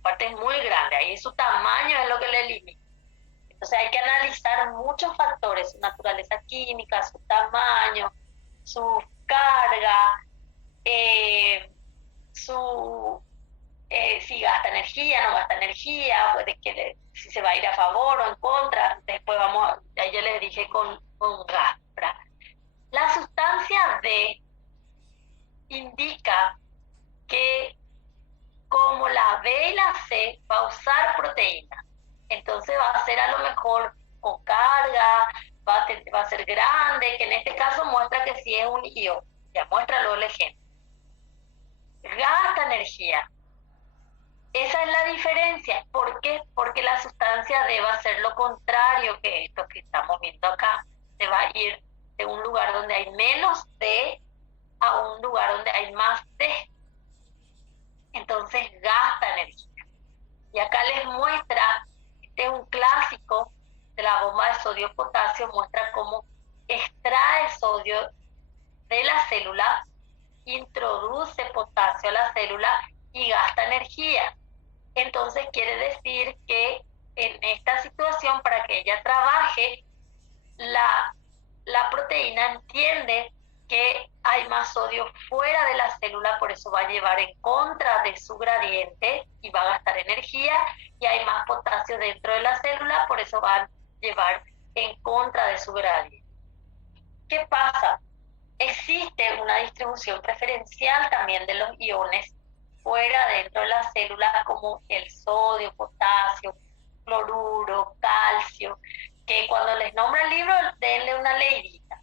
Aparte es muy grande, ahí su tamaño es lo que le limita. Entonces hay que analizar muchos factores, su naturaleza química, su tamaño, su carga, eh, su si gasta energía, no gasta energía, si se va a ir a favor o en contra. Después ya yo les dije con GASPRA. La sustancia D indica que como la B y la C va a usar proteína, entonces va a ser a lo mejor con carga, va a ser grande, que en este caso muestra que sí es un ion. Ya muéstralo el ejemplo. Gasta energía. Esa es la diferencia. ¿Por qué? Porque la sustancia D va a ser lo contrario que esto que estamos viendo acá. Se va a ir de un lugar donde hay menos D a un lugar donde hay más D. Entonces gasta energía. Y acá les muestra, este es un clásico de la bomba de sodio-potasio, muestra cómo extrae sodio de la célula, introduce potasio a la célula y gasta energía. Entonces quiere decir que en esta situación, para que ella trabaje, la proteína entiende que hay más sodio fuera de la célula, por eso va a llevar en contra de su gradiente y va a gastar energía, y hay más potasio dentro de la célula, por eso va a llevar en contra de su gradiente. ¿Qué pasa? Existe una distribución preferencial también de los iones fuera dentro de la célula, como el sodio, potasio, cloruro, calcio, que cuando les nombra el libro, denle una leidita.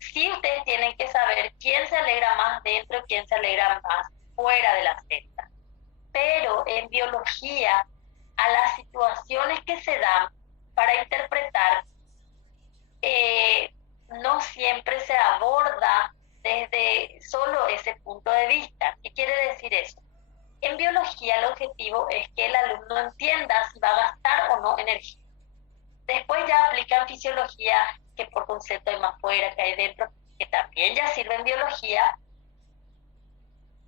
Sí, ustedes tienen que saber quién se alegra más dentro y quién se alegra más fuera de la célula. Pero en biología, a las situaciones que se dan para interpretar, no siempre se aborda desde solo ese punto de vista. ¿Qué quiere decir eso? En biología el objetivo es que el alumno entienda si va a gastar o no energía. Después ya aplica en fisiología, que por concepto hay más fuera, que hay dentro, que también ya sirve en biología,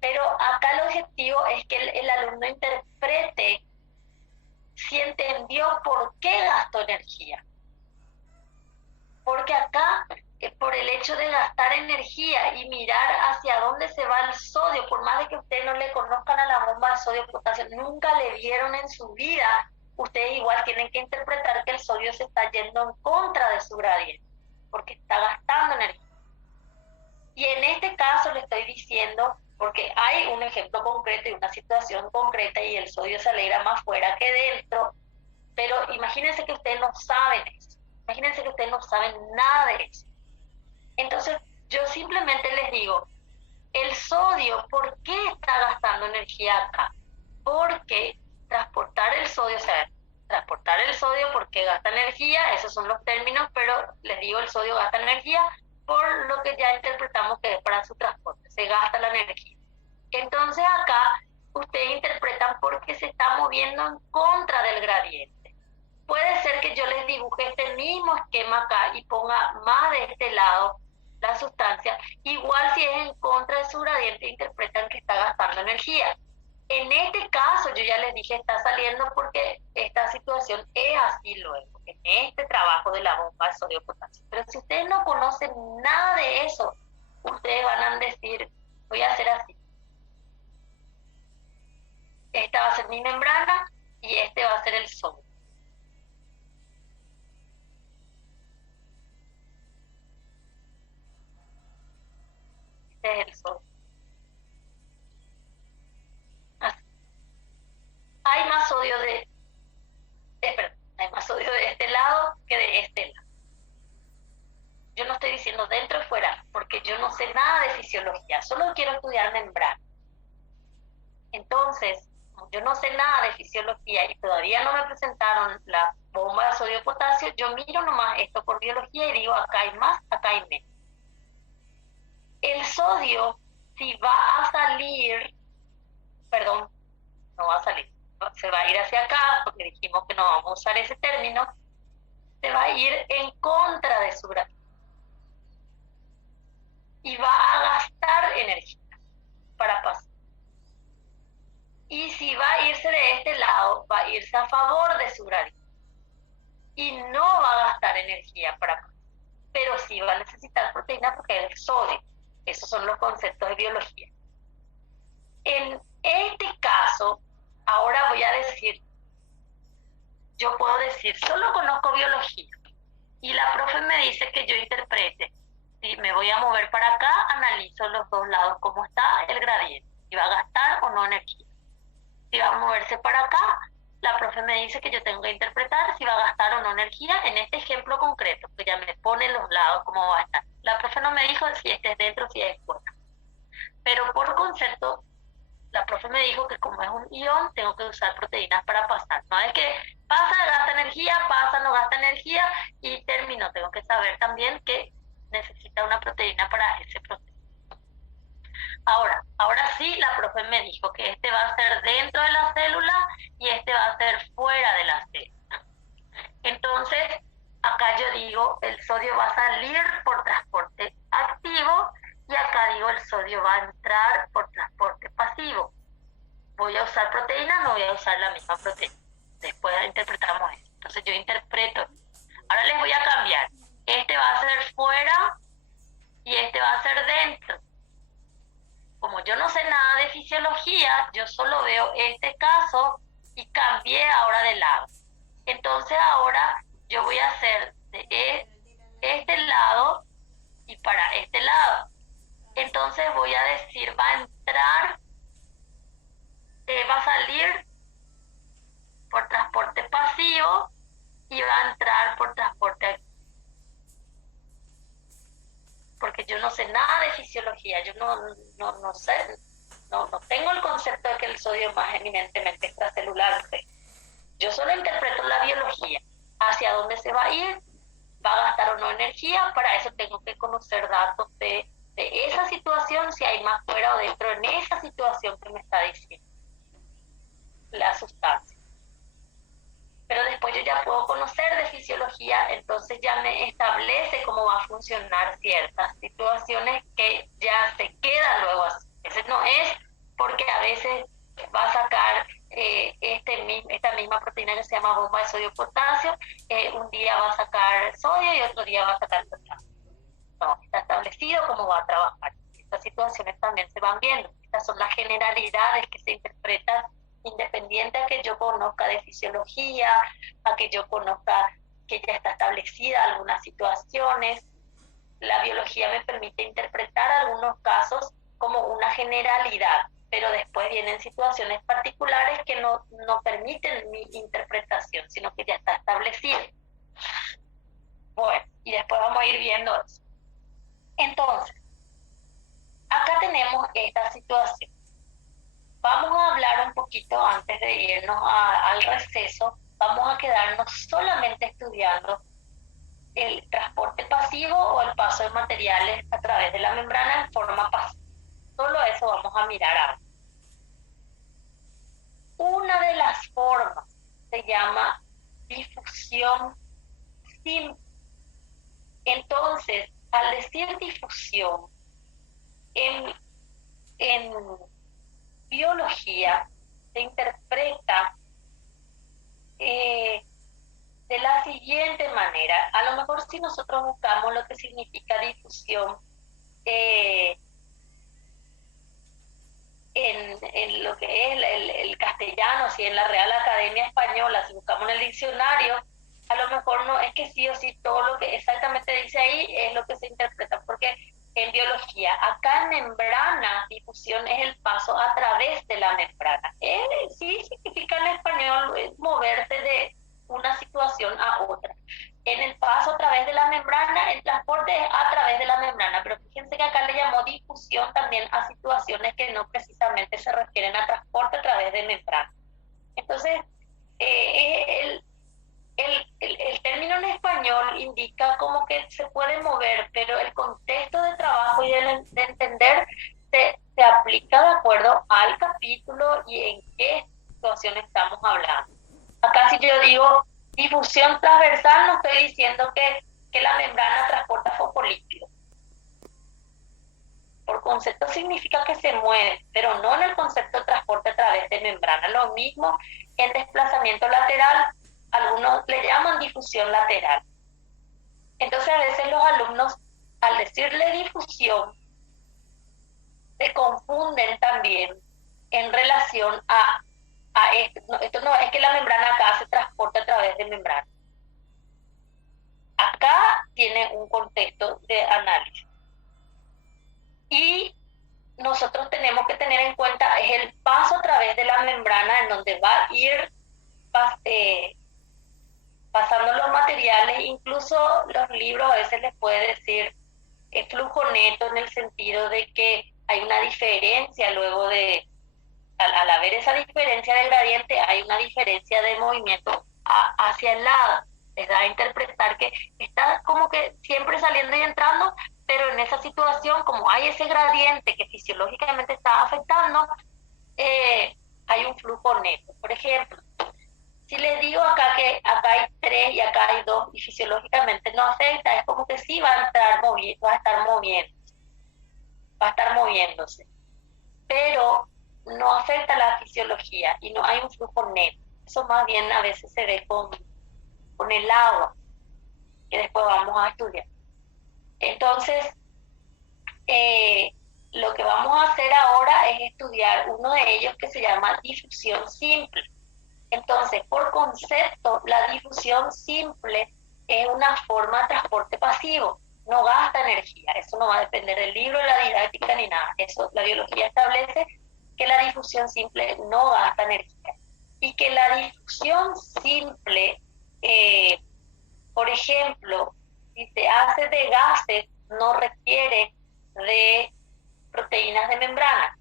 pero acá el objetivo es que el alumno interprete si entendió por qué gastó energía. Porque acá, por el hecho de gastar energía y mirar hacia dónde se va el sodio, por más de que ustedes no le conozcan a la bomba de sodio-potasio, nunca le vieron en su vida, ustedes igual tienen que interpretar que el sodio se está yendo en contra de su gradiente, porque está gastando energía. Y en este caso le estoy diciendo, porque hay un ejemplo concreto y una situación concreta y el sodio se alegra más fuera que dentro, pero imagínense que ustedes no saben eso. Imagínense que ustedes no saben nada de eso. Entonces, yo simplemente les digo, el sodio, ¿por qué está gastando energía acá? Porque transportar el sodio, o sea, transportar el sodio porque gasta energía, esos son los términos, pero les digo, el sodio gasta energía por lo que ya interpretamos que es para su transporte, se gasta la energía. Entonces acá ustedes interpretan porque se está moviendo en contra del gradiente. Puede ser que yo les dibuje este mismo esquema acá y ponga más de este lado la sustancia. Igual si es en contra de su gradiente, interpretan que está gastando energía. En este caso, yo ya les dije, está saliendo porque esta situación es así luego, en este trabajo de la bomba de sodio-potasio. Pero si ustedes no conocen nada de eso, ustedes van a decir, voy a hacer así. Esta va a ser mi membrana y este va a ser el sodio. Este es el sodio. Así. Hay más sodio hay más sodio de este lado que de este lado. Yo no estoy diciendo dentro y fuera, porque yo no sé nada de fisiología, solo quiero estudiar membrana. Entonces, como yo no sé nada de fisiología y todavía no me presentaron la bomba de sodio-potasio, yo miro nomás esto por biología y digo, acá hay más, acá hay menos. El sodio, si va a salir, perdón, no va a salir, se va a ir hacia acá, porque dijimos que no vamos a usar ese término, se va a ir en contra de su gradiente. Y va a gastar energía para pasar. Y si va a irse de este lado, va a irse a favor de su gradiente. Y no va a gastar energía para pasar. Pero sí va a necesitar proteína porque es sodio. Esos son los conceptos de biología. En este caso, ahora voy a decir, yo puedo decir, solo conozco biología y la profe me dice que yo interprete. Si me voy a mover para acá, analizo los dos lados, cómo está el gradiente, si va a gastar o no energía. Si va a moverse para acá, la profe me dice que yo tengo que interpretar si va a gastar o no energía en este ejemplo concreto, que ya me pone los lados cómo va a estar. La profe no me dijo si este es dentro o si es fuera. Pero por concepto, la profe me dijo que como es un ion, tengo que usar proteínas para pasar. No es que pasa, gasta energía, pasa, no gasta energía y termino. Tengo que saber también que necesita una proteína para ese proceso. Ahora sí, la profe me dijo que este va a ser dentro de la célula y este va a ser fuera de la célula. Entonces, acá yo digo, el sodio va a salir por transporte activo y acá digo, el sodio va a entrar por transporte pasivo. Voy a usar proteína, no voy a usar la misma proteína. Después interpretamos eso. Entonces yo interpreto. Ahora les voy a cambiar. Este va a ser fuera y este va a ser dentro. Como yo no sé nada de fisiología, yo solo veo este caso y cambié ahora de lado. Entonces ahora yo voy a hacer de este lado y para este lado. Entonces voy a decir, va a entrar, va a salir por transporte pasivo y va a entrar por transporte activo. Porque yo no sé nada de fisiología, yo no sé, no tengo el concepto de que el sodio es más eminentemente extracelular. Yo solo interpreto la biología, hacia dónde se va a ir, va a gastar o no energía, para eso tengo que conocer datos de esa situación, si hay más fuera o dentro en esa situación que me está diciendo la sustancia. Pero después yo ya puedo conocer de fisiología, entonces ya me establece cómo va a funcionar ciertas situaciones que ya se quedan luego así. Ese no es porque a veces va a sacar esta misma proteína que se llama bomba de sodio-potasio, un día va a sacar sodio y otro día va a sacar potasio. No, está establecido cómo va a trabajar. Estas situaciones también se van viendo. Estas son las generalidades que se interpretan independiente a que yo conozca de fisiología, a que yo conozca que ya está establecida algunas situaciones. La biología me permite interpretar algunos casos como una generalidad, pero después vienen situaciones particulares que no permiten mi interpretación, sino que ya está establecido. Bueno, y después vamos a ir viendo eso. Entonces, acá tenemos esta situación. Vamos a hablar un poquito antes de irnos al receso, vamos a quedarnos solamente estudiando el transporte pasivo o el paso de materiales a través de la membrana en forma pasiva. Solo eso vamos a mirar ahora. Una de las formas se llama difusión simple. Entonces, al decir difusión, en biología se interpreta de la siguiente manera. A lo mejor si nosotros buscamos lo que significa difusión en lo que es el castellano, si en la Real Academia Española, si buscamos en el diccionario, a lo mejor no es que sí o sí todo lo que exactamente dice ahí es lo que se interpreta, porque en biología, acá en membrana, difusión es el paso a través de la membrana. Sí significa en español moverse de una situación a otra. En el paso a través de la membrana, el transporte es a través de la membrana, pero fíjense que acá le llamó difusión también a situaciones que no precisamente se refieren a transporte a través de membrana. Entonces, el término en español indica como que se puede mover, pero el contexto de trabajo y de entender se aplica de acuerdo al capítulo y en qué situación estamos hablando. Acá si yo digo difusión transversal, no estoy diciendo que la membrana transporta fosfolípidos. Por concepto significa que se mueve, pero no en el concepto de transporte a través de membrana. Lo mismo en desplazamiento lateral, algunos le llaman difusión lateral. Entonces a veces los alumnos, al decirle difusión, se confunden también en relación a esto. No, esto no es que la membrana acá se transporta a través de membrana. Acá tiene un contexto de análisis. Y nosotros tenemos que tener en cuenta es el paso a través de la membrana en donde va a ir pasando los materiales. Incluso los libros a veces les puede decir flujo neto, en el sentido de que hay una diferencia luego de, al haber esa diferencia de gradiente, hay una diferencia de movimiento hacia el lado. Les da a interpretar que está como que siempre saliendo y entrando, pero en esa situación, como hay ese gradiente que fisiológicamente está afectando, hay un flujo neto. Por ejemplo, si les digo acá que acá hay 3 y acá hay 2 y fisiológicamente no afecta, es como que sí va a estar moviéndose, pero no afecta la fisiología y no hay un flujo neto. Eso más bien a veces se ve con el agua, que después vamos a estudiar. Entonces, lo que vamos a hacer ahora es estudiar uno de ellos que se llama difusión simple. Entonces, por concepto, la difusión simple es una forma de transporte pasivo, no gasta energía. Eso no va a depender del libro, de la didáctica ni nada. Eso, la biología establece que la difusión simple no gasta energía y que la difusión simple, por ejemplo, si se hace de gases, no requiere de proteínas de membrana.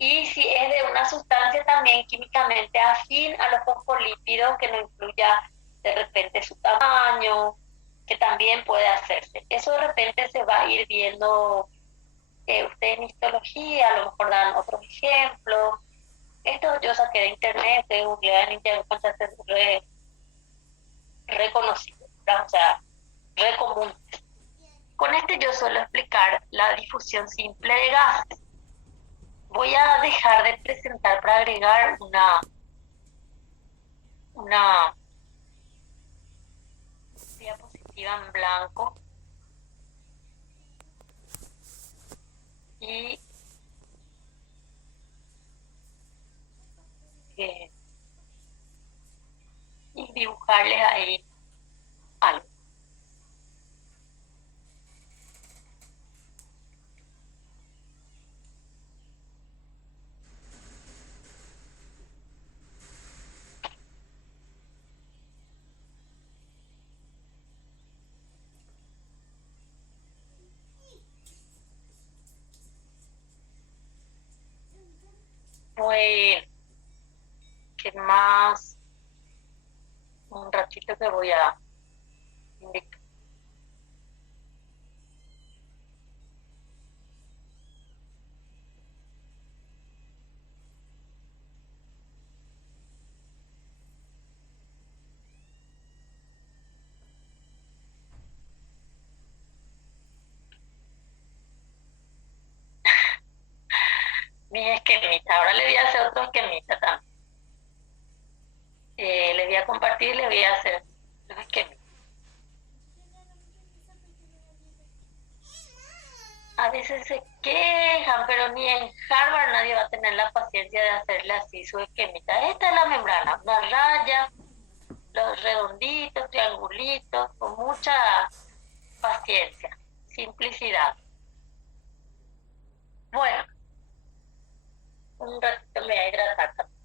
Y si es de una sustancia también químicamente afín a los fosfolípidos, que no incluya de repente su tamaño, que también puede hacerse. Eso de repente se va a ir viendo ustedes en histología, a lo mejor dan otros ejemplos. Esto yo saqué de internet, de googlear en internet, encuentran reconocidos, o sea, re comunes. Con este yo suelo explicar la difusión simple de gases. Voy a dejar de presentar para agregar una diapositiva en blanco y dibujarles ahí algo. Bueno, ¿qué más? Un ratito que voy a indicar. Mi esquemita, ahora le voy a hacer otro esquemita también. Les voy a compartir, les voy a hacer los esquemitas. A veces se quejan, pero ni en Harvard nadie va a tener la paciencia de hacerle así su esquemita. Esta es la membrana, una raya, los redonditos, triangulitos, con mucha paciencia, simplicidad. Bueno, un ratito me voy a hidratar también.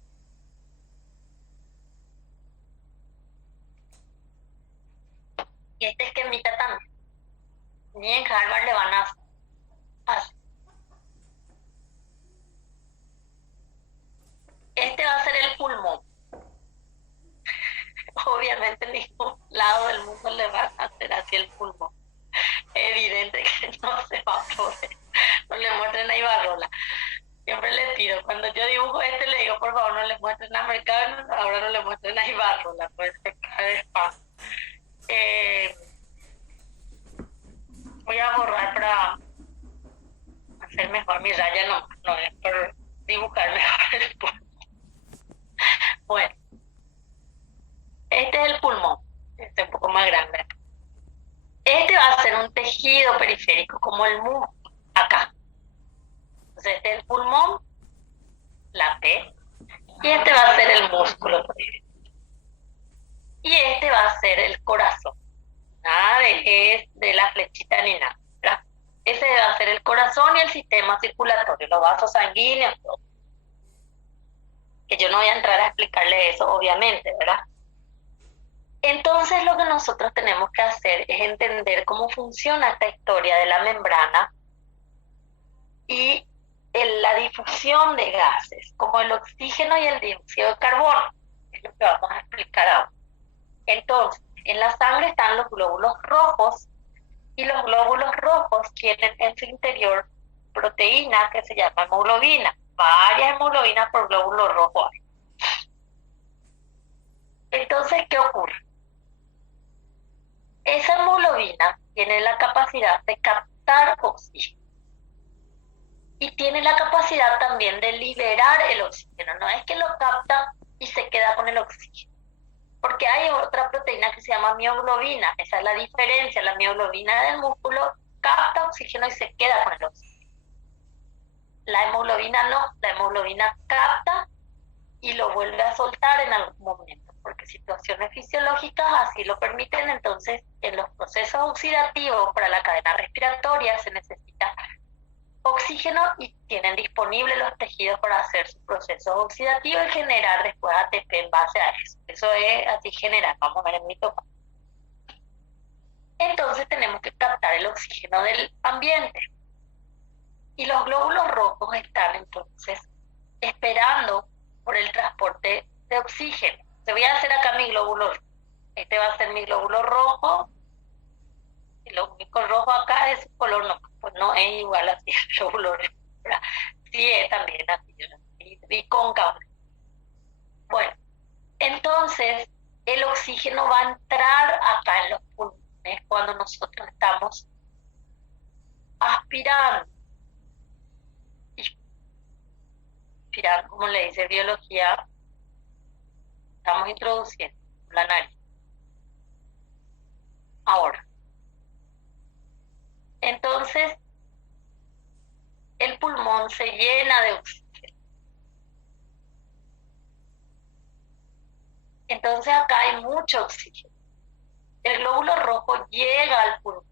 Y este esquemita también. Ni en Harvard le van a hacer. Este va a ser el pulmón. Obviamente en ningún lado del mundo le van a hacer así el pulmón. Es evidente que no se va a poder. No le muestren a Ibarrola. Siempre les pido, cuando yo dibujo este, le digo, por favor, no le muestren a Mercado, ahora no le muestren a Ibarrola, pues se cae espacio. Voy a borrar para hacer mejor mi raya, no es por dibujar mejor el pulmón. Bueno, este es el pulmón, este es un poco más grande. Este va a ser un tejido periférico, como el músculo, acá. Entonces este es el pulmón, la sistema circulatorio, los vasos sanguíneos, todo. Que yo no voy a entrar a explicarle eso, obviamente, ¿verdad? Entonces lo que nosotros tenemos que hacer es entender cómo funciona esta historia de la membrana y la difusión de gases, como el oxígeno y el dióxido de carbono, es lo que vamos a explicar ahora. Entonces, en la sangre están los glóbulos rojos, y los glóbulos rojos tienen en su interior proteína que se llama hemoglobina, varias hemoglobinas por glóbulo rojo hay. Entonces, ¿qué ocurre? Esa hemoglobina tiene la capacidad de captar oxígeno y tiene la capacidad también de liberar el oxígeno. No es que lo capta y se queda con el oxígeno, porque hay otra proteína que se llama mioglobina. Esa es la diferencia. La mioglobina del músculo capta oxígeno y se queda con el oxígeno. La hemoglobina no, la hemoglobina capta y lo vuelve a soltar en algún momento, porque situaciones fisiológicas así lo permiten. Entonces, en los procesos oxidativos para la cadena respiratoria se necesita oxígeno y tienen disponibles los tejidos para hacer sus procesos oxidativos y generar después ATP en base a eso. Eso es así general, vamos a ver en mitocondria. Entonces tenemos que captar el oxígeno del ambiente. Y los glóbulos rojos están entonces esperando por el transporte de oxígeno. Te voy a hacer acá mi glóbulo rojo. Este va a ser mi glóbulo rojo. Y lo único rojo acá es su color, no, pues no es igual así el glóbulo rojo. Sí es también así, y cóncavo. Bueno, entonces el oxígeno va a entrar acá en los pulmones cuando nosotros estamos aspirando. Aspirar, como le dice biología, estamos introduciendo la nariz. Ahora, entonces el pulmón se llena de oxígeno. Entonces acá hay mucho oxígeno. El glóbulo rojo llega al pulmón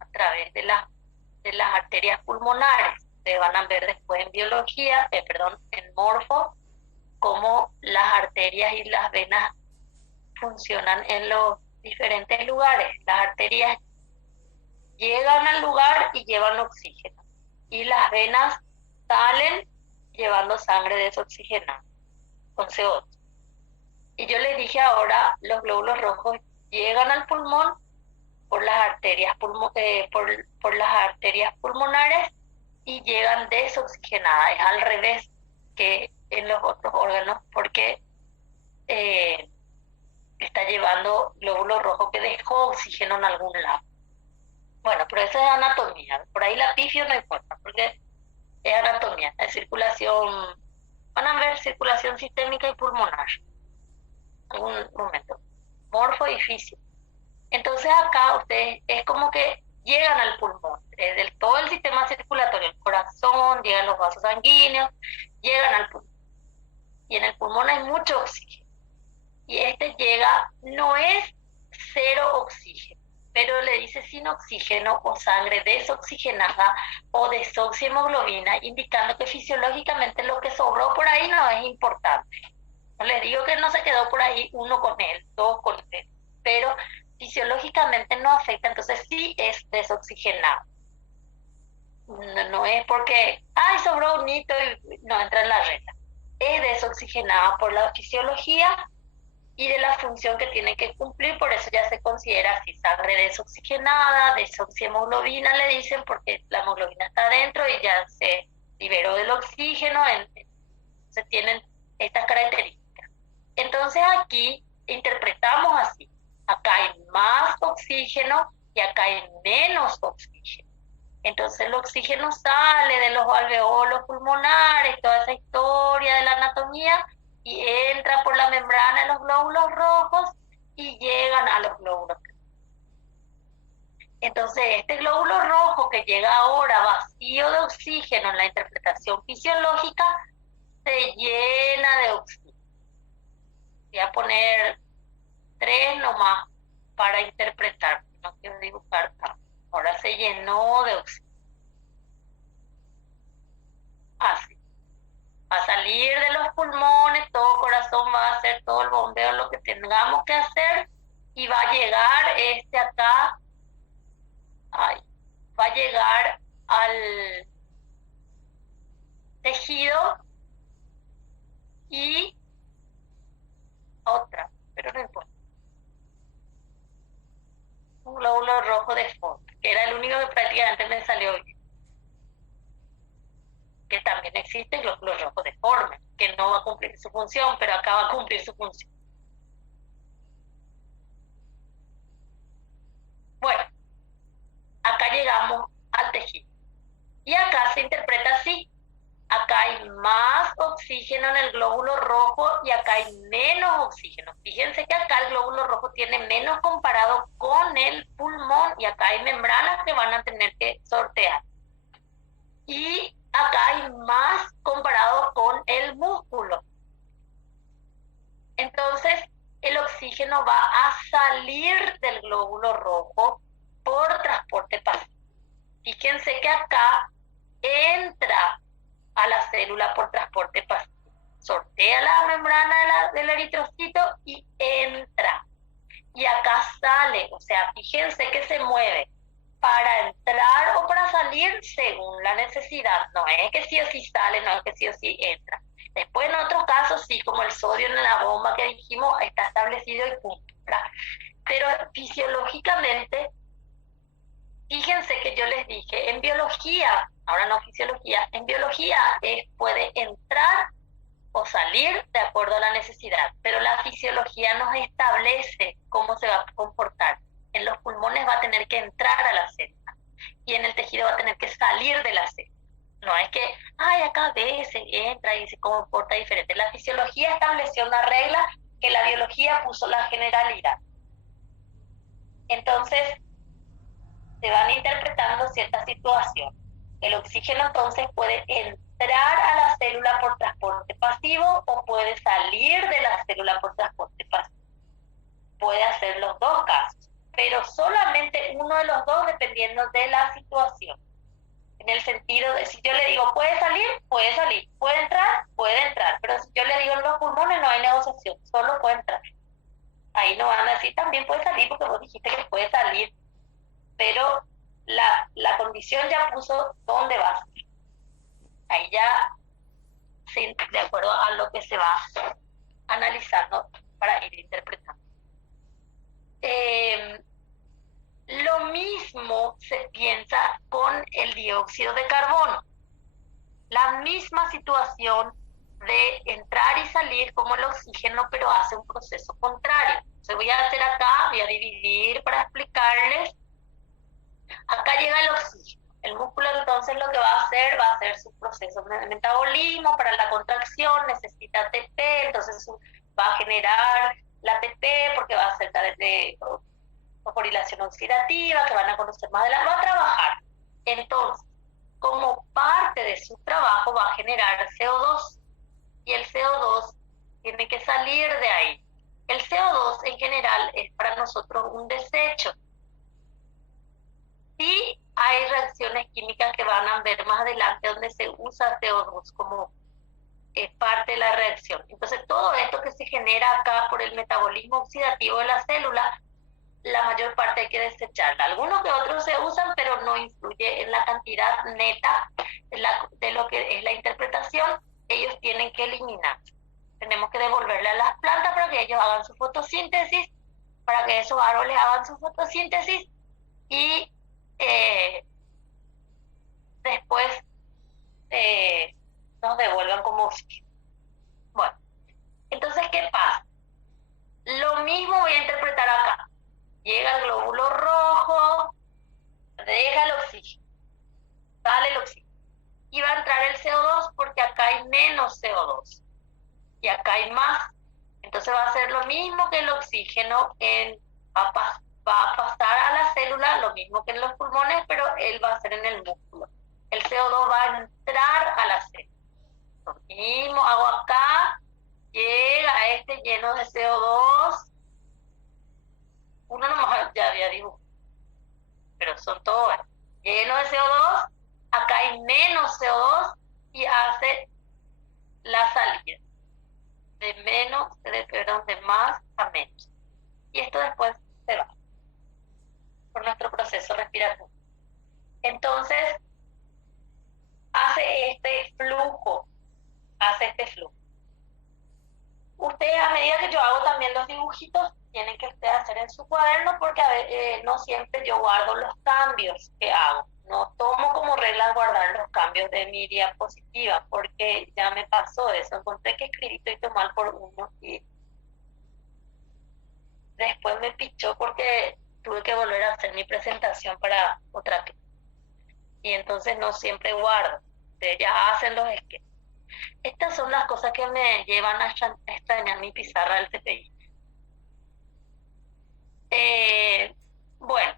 a través de las arterias pulmonares. Ustedes van a ver después en biología, en morfo, cómo las arterias y las venas funcionan en los diferentes lugares. Las arterias llegan al lugar y llevan oxígeno, y las venas salen llevando sangre desoxigenada con CO2. Y yo les dije ahora, los glóbulos rojos llegan al pulmón por las arterias, por las arterias pulmonares y llegan desoxigenadas. Es al revés que en los otros órganos, porque está llevando glóbulo rojo que dejó oxígeno en algún lado. Bueno, pero eso es anatomía. Por ahí la pifio no importa, porque es anatomía. Es circulación, van a ver circulación sistémica y pulmonar. Algún momento. Morfo y físico. Entonces acá ustedes es como que llegan al pulmón, del todo el sistema circulatorio, el corazón, llegan los vasos sanguíneos, llegan al pulmón. Y en el pulmón hay mucho oxígeno. Y este llega, no es cero oxígeno, pero le dice sin oxígeno o sangre desoxigenada o desoxihemoglobina, indicando que fisiológicamente lo que sobró por ahí no es importante. No les digo que no se quedó por ahí uno con él, dos con él, pero fisiológicamente no afecta, entonces sí es desoxigenado. No es porque, ay, sobró un hito y no entra en la regla. Es desoxigenada por la fisiología y de la función que tiene que cumplir, por eso ya se considera así, sangre desoxigenada, desoxihemoglobina le dicen, porque la hemoglobina está adentro y ya se liberó del oxígeno, se tienen estas características. Entonces aquí interpretamos así, acá hay más oxígeno y acá hay menos oxígeno. Entonces el oxígeno sale de los alveolos pulmonares, toda esa historia de la anatomía, y entra por la membrana de los glóbulos rojos y llegan a los glóbulos. Entonces este glóbulo rojo que llega ahora vacío de oxígeno en la interpretación fisiológica, se llena de oxígeno. Voy a poner 3 nomás para interpretar, no quiero dibujar tanto. Ahora se llenó de oxígeno. lo que tengamos que hacer y va a llegar acá, va a llegar al tejido y otra, pero no importa. Un glóbulo rojo deforme, que era el único que prácticamente me salió bien. Que también existe el glóbulo rojo deforme, que no va a cumplir su función, pero acá va a cumplir su función. Bueno, acá llegamos al tejido. Y acá se interpreta así. Acá hay más oxígeno en el glóbulo rojo y acá hay menos oxígeno. Fíjense que acá el glóbulo rojo tiene menos comparado con el pulmón y acá hay membranas que van a tener que sortear. Y acá hay más comparado con el músculo. Entonces, el oxígeno va a salir del glóbulo rojo por transporte pasivo. Fíjense que acá entra a la célula por transporte pasivo. Sortea la membrana del eritrocito y entra. Y acá sale, o sea, fíjense que se mueve para entrar o para salir según la necesidad. No es que sí o sí sale, no es que sí o sí entra. Después en otros casos sí, como el sodio en la bomba que dijimos, está establecido y punto, ¿verdad? Pero fisiológicamente, fíjense que yo les dije, en biología, ahora no fisiología, en biología puede entrar o salir de acuerdo a la necesidad, pero la fisiología nos establece cómo se va a comportar. En los pulmones va a tener que entrar a la célula y en el tejido va a tener que salir de la célula. No es que, acá se entra y se comporta diferente. La fisiología estableció una regla que la biología puso la generalidad. Entonces, se van interpretando ciertas situaciones. El oxígeno entonces puede entrar a la célula por transporte pasivo o puede salir de la célula por transporte pasivo. Puede hacer los dos casos, pero solamente uno de los dos dependiendo de la situación. En el sentido de, si yo le digo, ¿puede salir? Puede salir. ¿Puede entrar? Puede entrar. Pero si yo le digo en los pulmones, no hay negociación, solo puede entrar. Ahí no van a decir, también puede salir porque vos dijiste que puede salir. Pero la condición ya puso dónde va a ser. Ahí ya, sí, de acuerdo a lo que se va analizando para ir interpretando. Lo mismo se piensa con el dióxido de carbono. La misma situación de entrar y salir como el oxígeno, pero hace un proceso contrario. Entonces voy a hacer acá, voy a dividir para explicarles. Acá llega el oxígeno. El músculo entonces lo que va a hacer su proceso de metabolismo para la contracción, necesita ATP, entonces va a generar la ATP porque va a hacer de fosforilación oxidativa, que van a conocer más adelante, va a trabajar. Entonces, como parte de su trabajo va a generar CO2 y el CO2 tiene que salir de ahí. El CO2 en general es para nosotros un desecho. Sí hay reacciones químicas que van a ver más adelante donde se usa CO2 como parte de la reacción. Entonces todo esto que se genera acá por el metabolismo oxidativo de la célula, la mayor parte hay que desecharla. Algunos que otros se usan, pero no influye en la cantidad neta de lo que es la interpretación. Ellos tienen que eliminar. Tenemos que devolverle a las plantas para que ellos hagan su fotosíntesis, para que esos árboles hagan su fotosíntesis y después nos devuelvan como oxígeno. Bueno, entonces, ¿qué pasa? Lo mismo voy a interpretar acá. Llega el glóbulo rojo, deja el oxígeno, sale el oxígeno. Y va a entrar el CO2 porque acá hay menos CO2 y acá hay más. Entonces va a ser lo mismo que el oxígeno, va a pasar a la célula, lo mismo que en los pulmones, pero él va a ser en el músculo. El CO2 va a entrar a la célula. Lo mismo hago acá, llega lleno de CO2. Uno nomás ya había dibujado, pero son todos llenos de CO2. Acá hay menos CO2 y hace la salida de más a y esto después se va por nuestro proceso respiratorio. Entonces, hace este flujo. Ustedes, a medida que yo hago también los dibujitos, tienen que ustedes hacer en su cuaderno, porque no siempre yo guardo los cambios que hago. No tomo como regla guardar los cambios de mi diapositiva, porque ya me pasó eso. Encontré que escribí todo mal por uno y después me pichó porque tuve que volver a hacer mi presentación para otra clase. Y entonces no siempre guardo. Ustedes ya hacen los esquemas. Estas son las cosas que me llevan a extrañar mi pizarra del CPI. Bueno,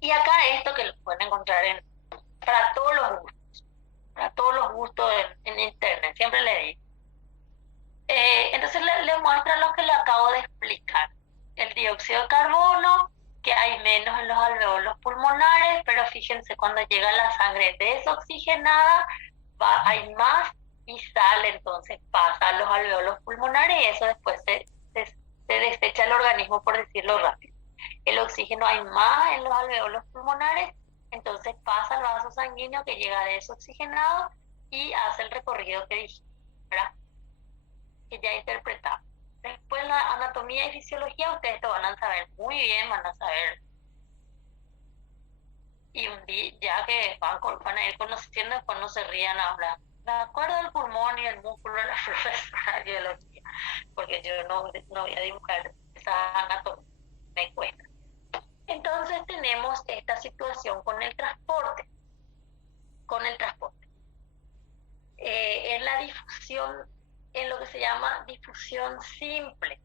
y acá esto que lo pueden encontrar para todos los gustos en internet, siempre le digo. Entonces le muestra lo que le acabo de explicar. El dióxido de carbono, que hay menos en los alveolos pulmonares, pero fíjense, cuando llega la sangre desoxigenada, hay más y sale, entonces pasa a los alveolos pulmonares y eso después se desecha el organismo, por decirlo rápido. El oxígeno hay más en los alveolos pulmonares, entonces pasa al vaso sanguíneo que llega desoxigenado y hace el recorrido que dijimos, ¿verdad? Que ya interpretamos. Después la anatomía y fisiología ustedes lo van a saber muy bien, van a saber. Y un día, ya que van a ir conociendo, después no se rían ahora. Me acuerdo del pulmón y el músculo de la profesora de biología, porque yo no voy a dibujar esa anatomía, me cuesta. Entonces tenemos esta situación con el transporte. En la difusión, en lo que se llama difusión simple.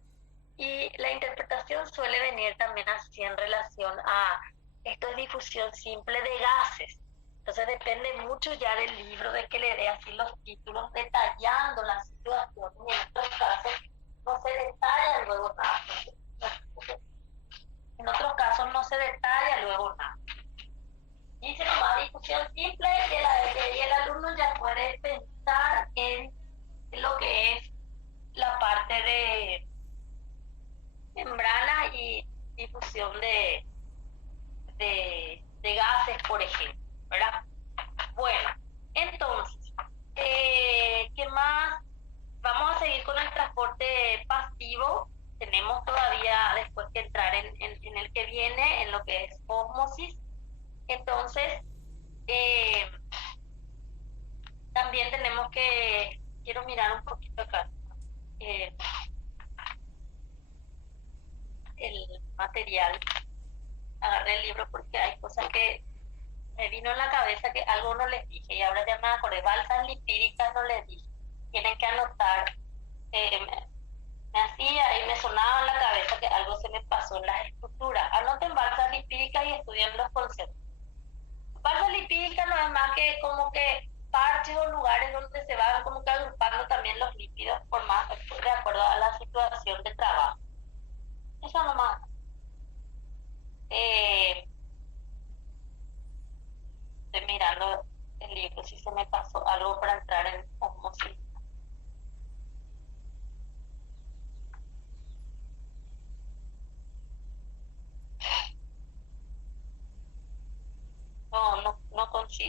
Y la interpretación suele venir también así en relación a esto es difusión simple de gases. Entonces depende mucho ya del libro, de que le dé así los títulos detallando la situación. Y en estos casos no se detalla luego nada. En otros casos no se detalla luego nada. Dice nomás difusión simple y el alumno ya puede pensar en lo que es la parte de membrana y difusión de gases, por ejemplo, ¿verdad? Bueno, entonces, ¿qué más? Vamos a seguir con el transporte pasivo. Tenemos todavía después que entrar en el que viene, en lo que es ósmosis. Entonces, también tenemos que, quiero mirar un poquito acá, el material. Agarré el libro porque hay cosas que me vino en la cabeza que algo no les dije y ahora ya me acordé. Balsas lipídicas no les dije. Tienen que anotar. Me hacía y me sonaba en la cabeza que algo se me pasó en las estructuras. Anoten balsas lipídicas y estudien los conceptos. Balsas lipídicas no es más que como que parches o lugares donde se van como que agrupando también los lípidos de acuerdo a la situación de trabajo. Eso nomás. Estoy mirando el libro si se me pasó algo para entrar en osmosis.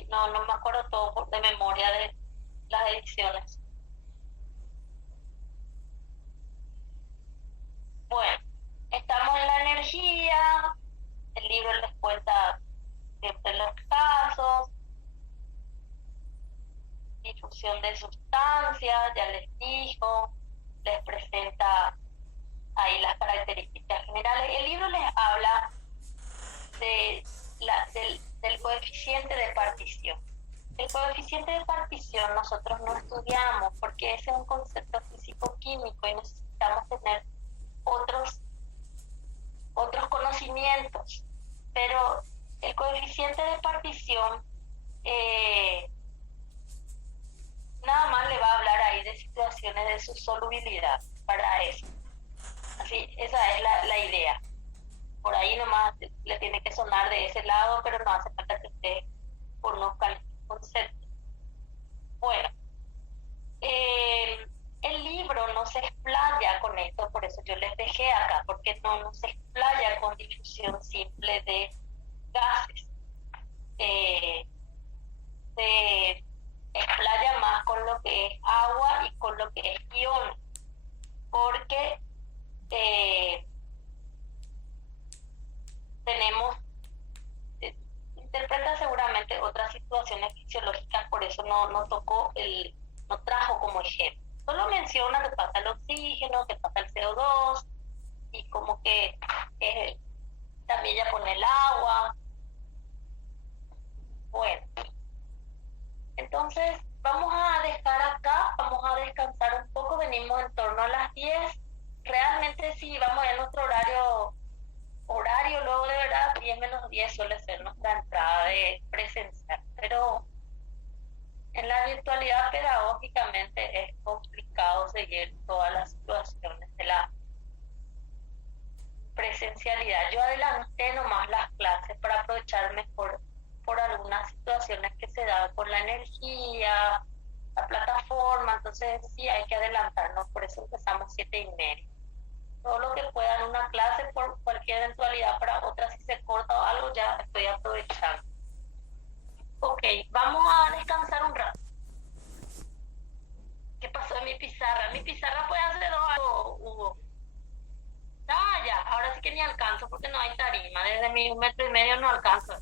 No me acuerdo todo de memoria de las ediciones. Bueno, estamos en la energía, el libro les cuenta siempre los casos, difusión de sustancias, ya les dijo, les presenta ahí las características generales. El libro les habla del coeficiente de partición. El coeficiente de partición nosotros no estudiamos porque ese es un concepto físico-químico y necesitamos tener otros conocimientos. Pero el coeficiente de partición nada más le va a hablar ahí de situaciones de su solubilidad para eso. Así, esa es la idea. Por ahí nomás le tiene que sonar de ese lado, pero no hace falta que usted conozca el concepto. Bueno, el libro no se explaya con esto, por eso yo les dejé acá, porque porque no se explaya con difusión simple de gases. Se explaya más con lo que es agua y con lo que es iones, porque tenemos, interpreta seguramente otras situaciones fisiológicas, por eso no trajo como ejemplo. Solo menciona que pasa el oxígeno, que pasa el CO2, y como que también ya pone el agua. Bueno, entonces vamos a dejar acá, vamos a descansar un poco, venimos en torno a las 10. Realmente sí, vamos a nuestro horario luego de verdad, 10 menos 10 suele ser nuestra entrada de presencial, pero en la virtualidad pedagógicamente es complicado seguir todas las situaciones de la presencialidad. Yo adelanté nomás las clases para aprovechar mejor por algunas situaciones que se dan con la energía, la plataforma, entonces sí hay que adelantarnos, por eso empezamos 7:30. Todo lo que pueda en una clase por cualquier eventualidad, para otra si se corta o algo ya estoy aprovechando. Ok, vamos a descansar un rato. ¿Qué pasó en mi pizarra? Mi pizarra puede hacer algo, Hugo. Ah, ya, ahora sí que ni alcanzo porque no hay tarima. Desde mi 1,5 metros no alcanzo.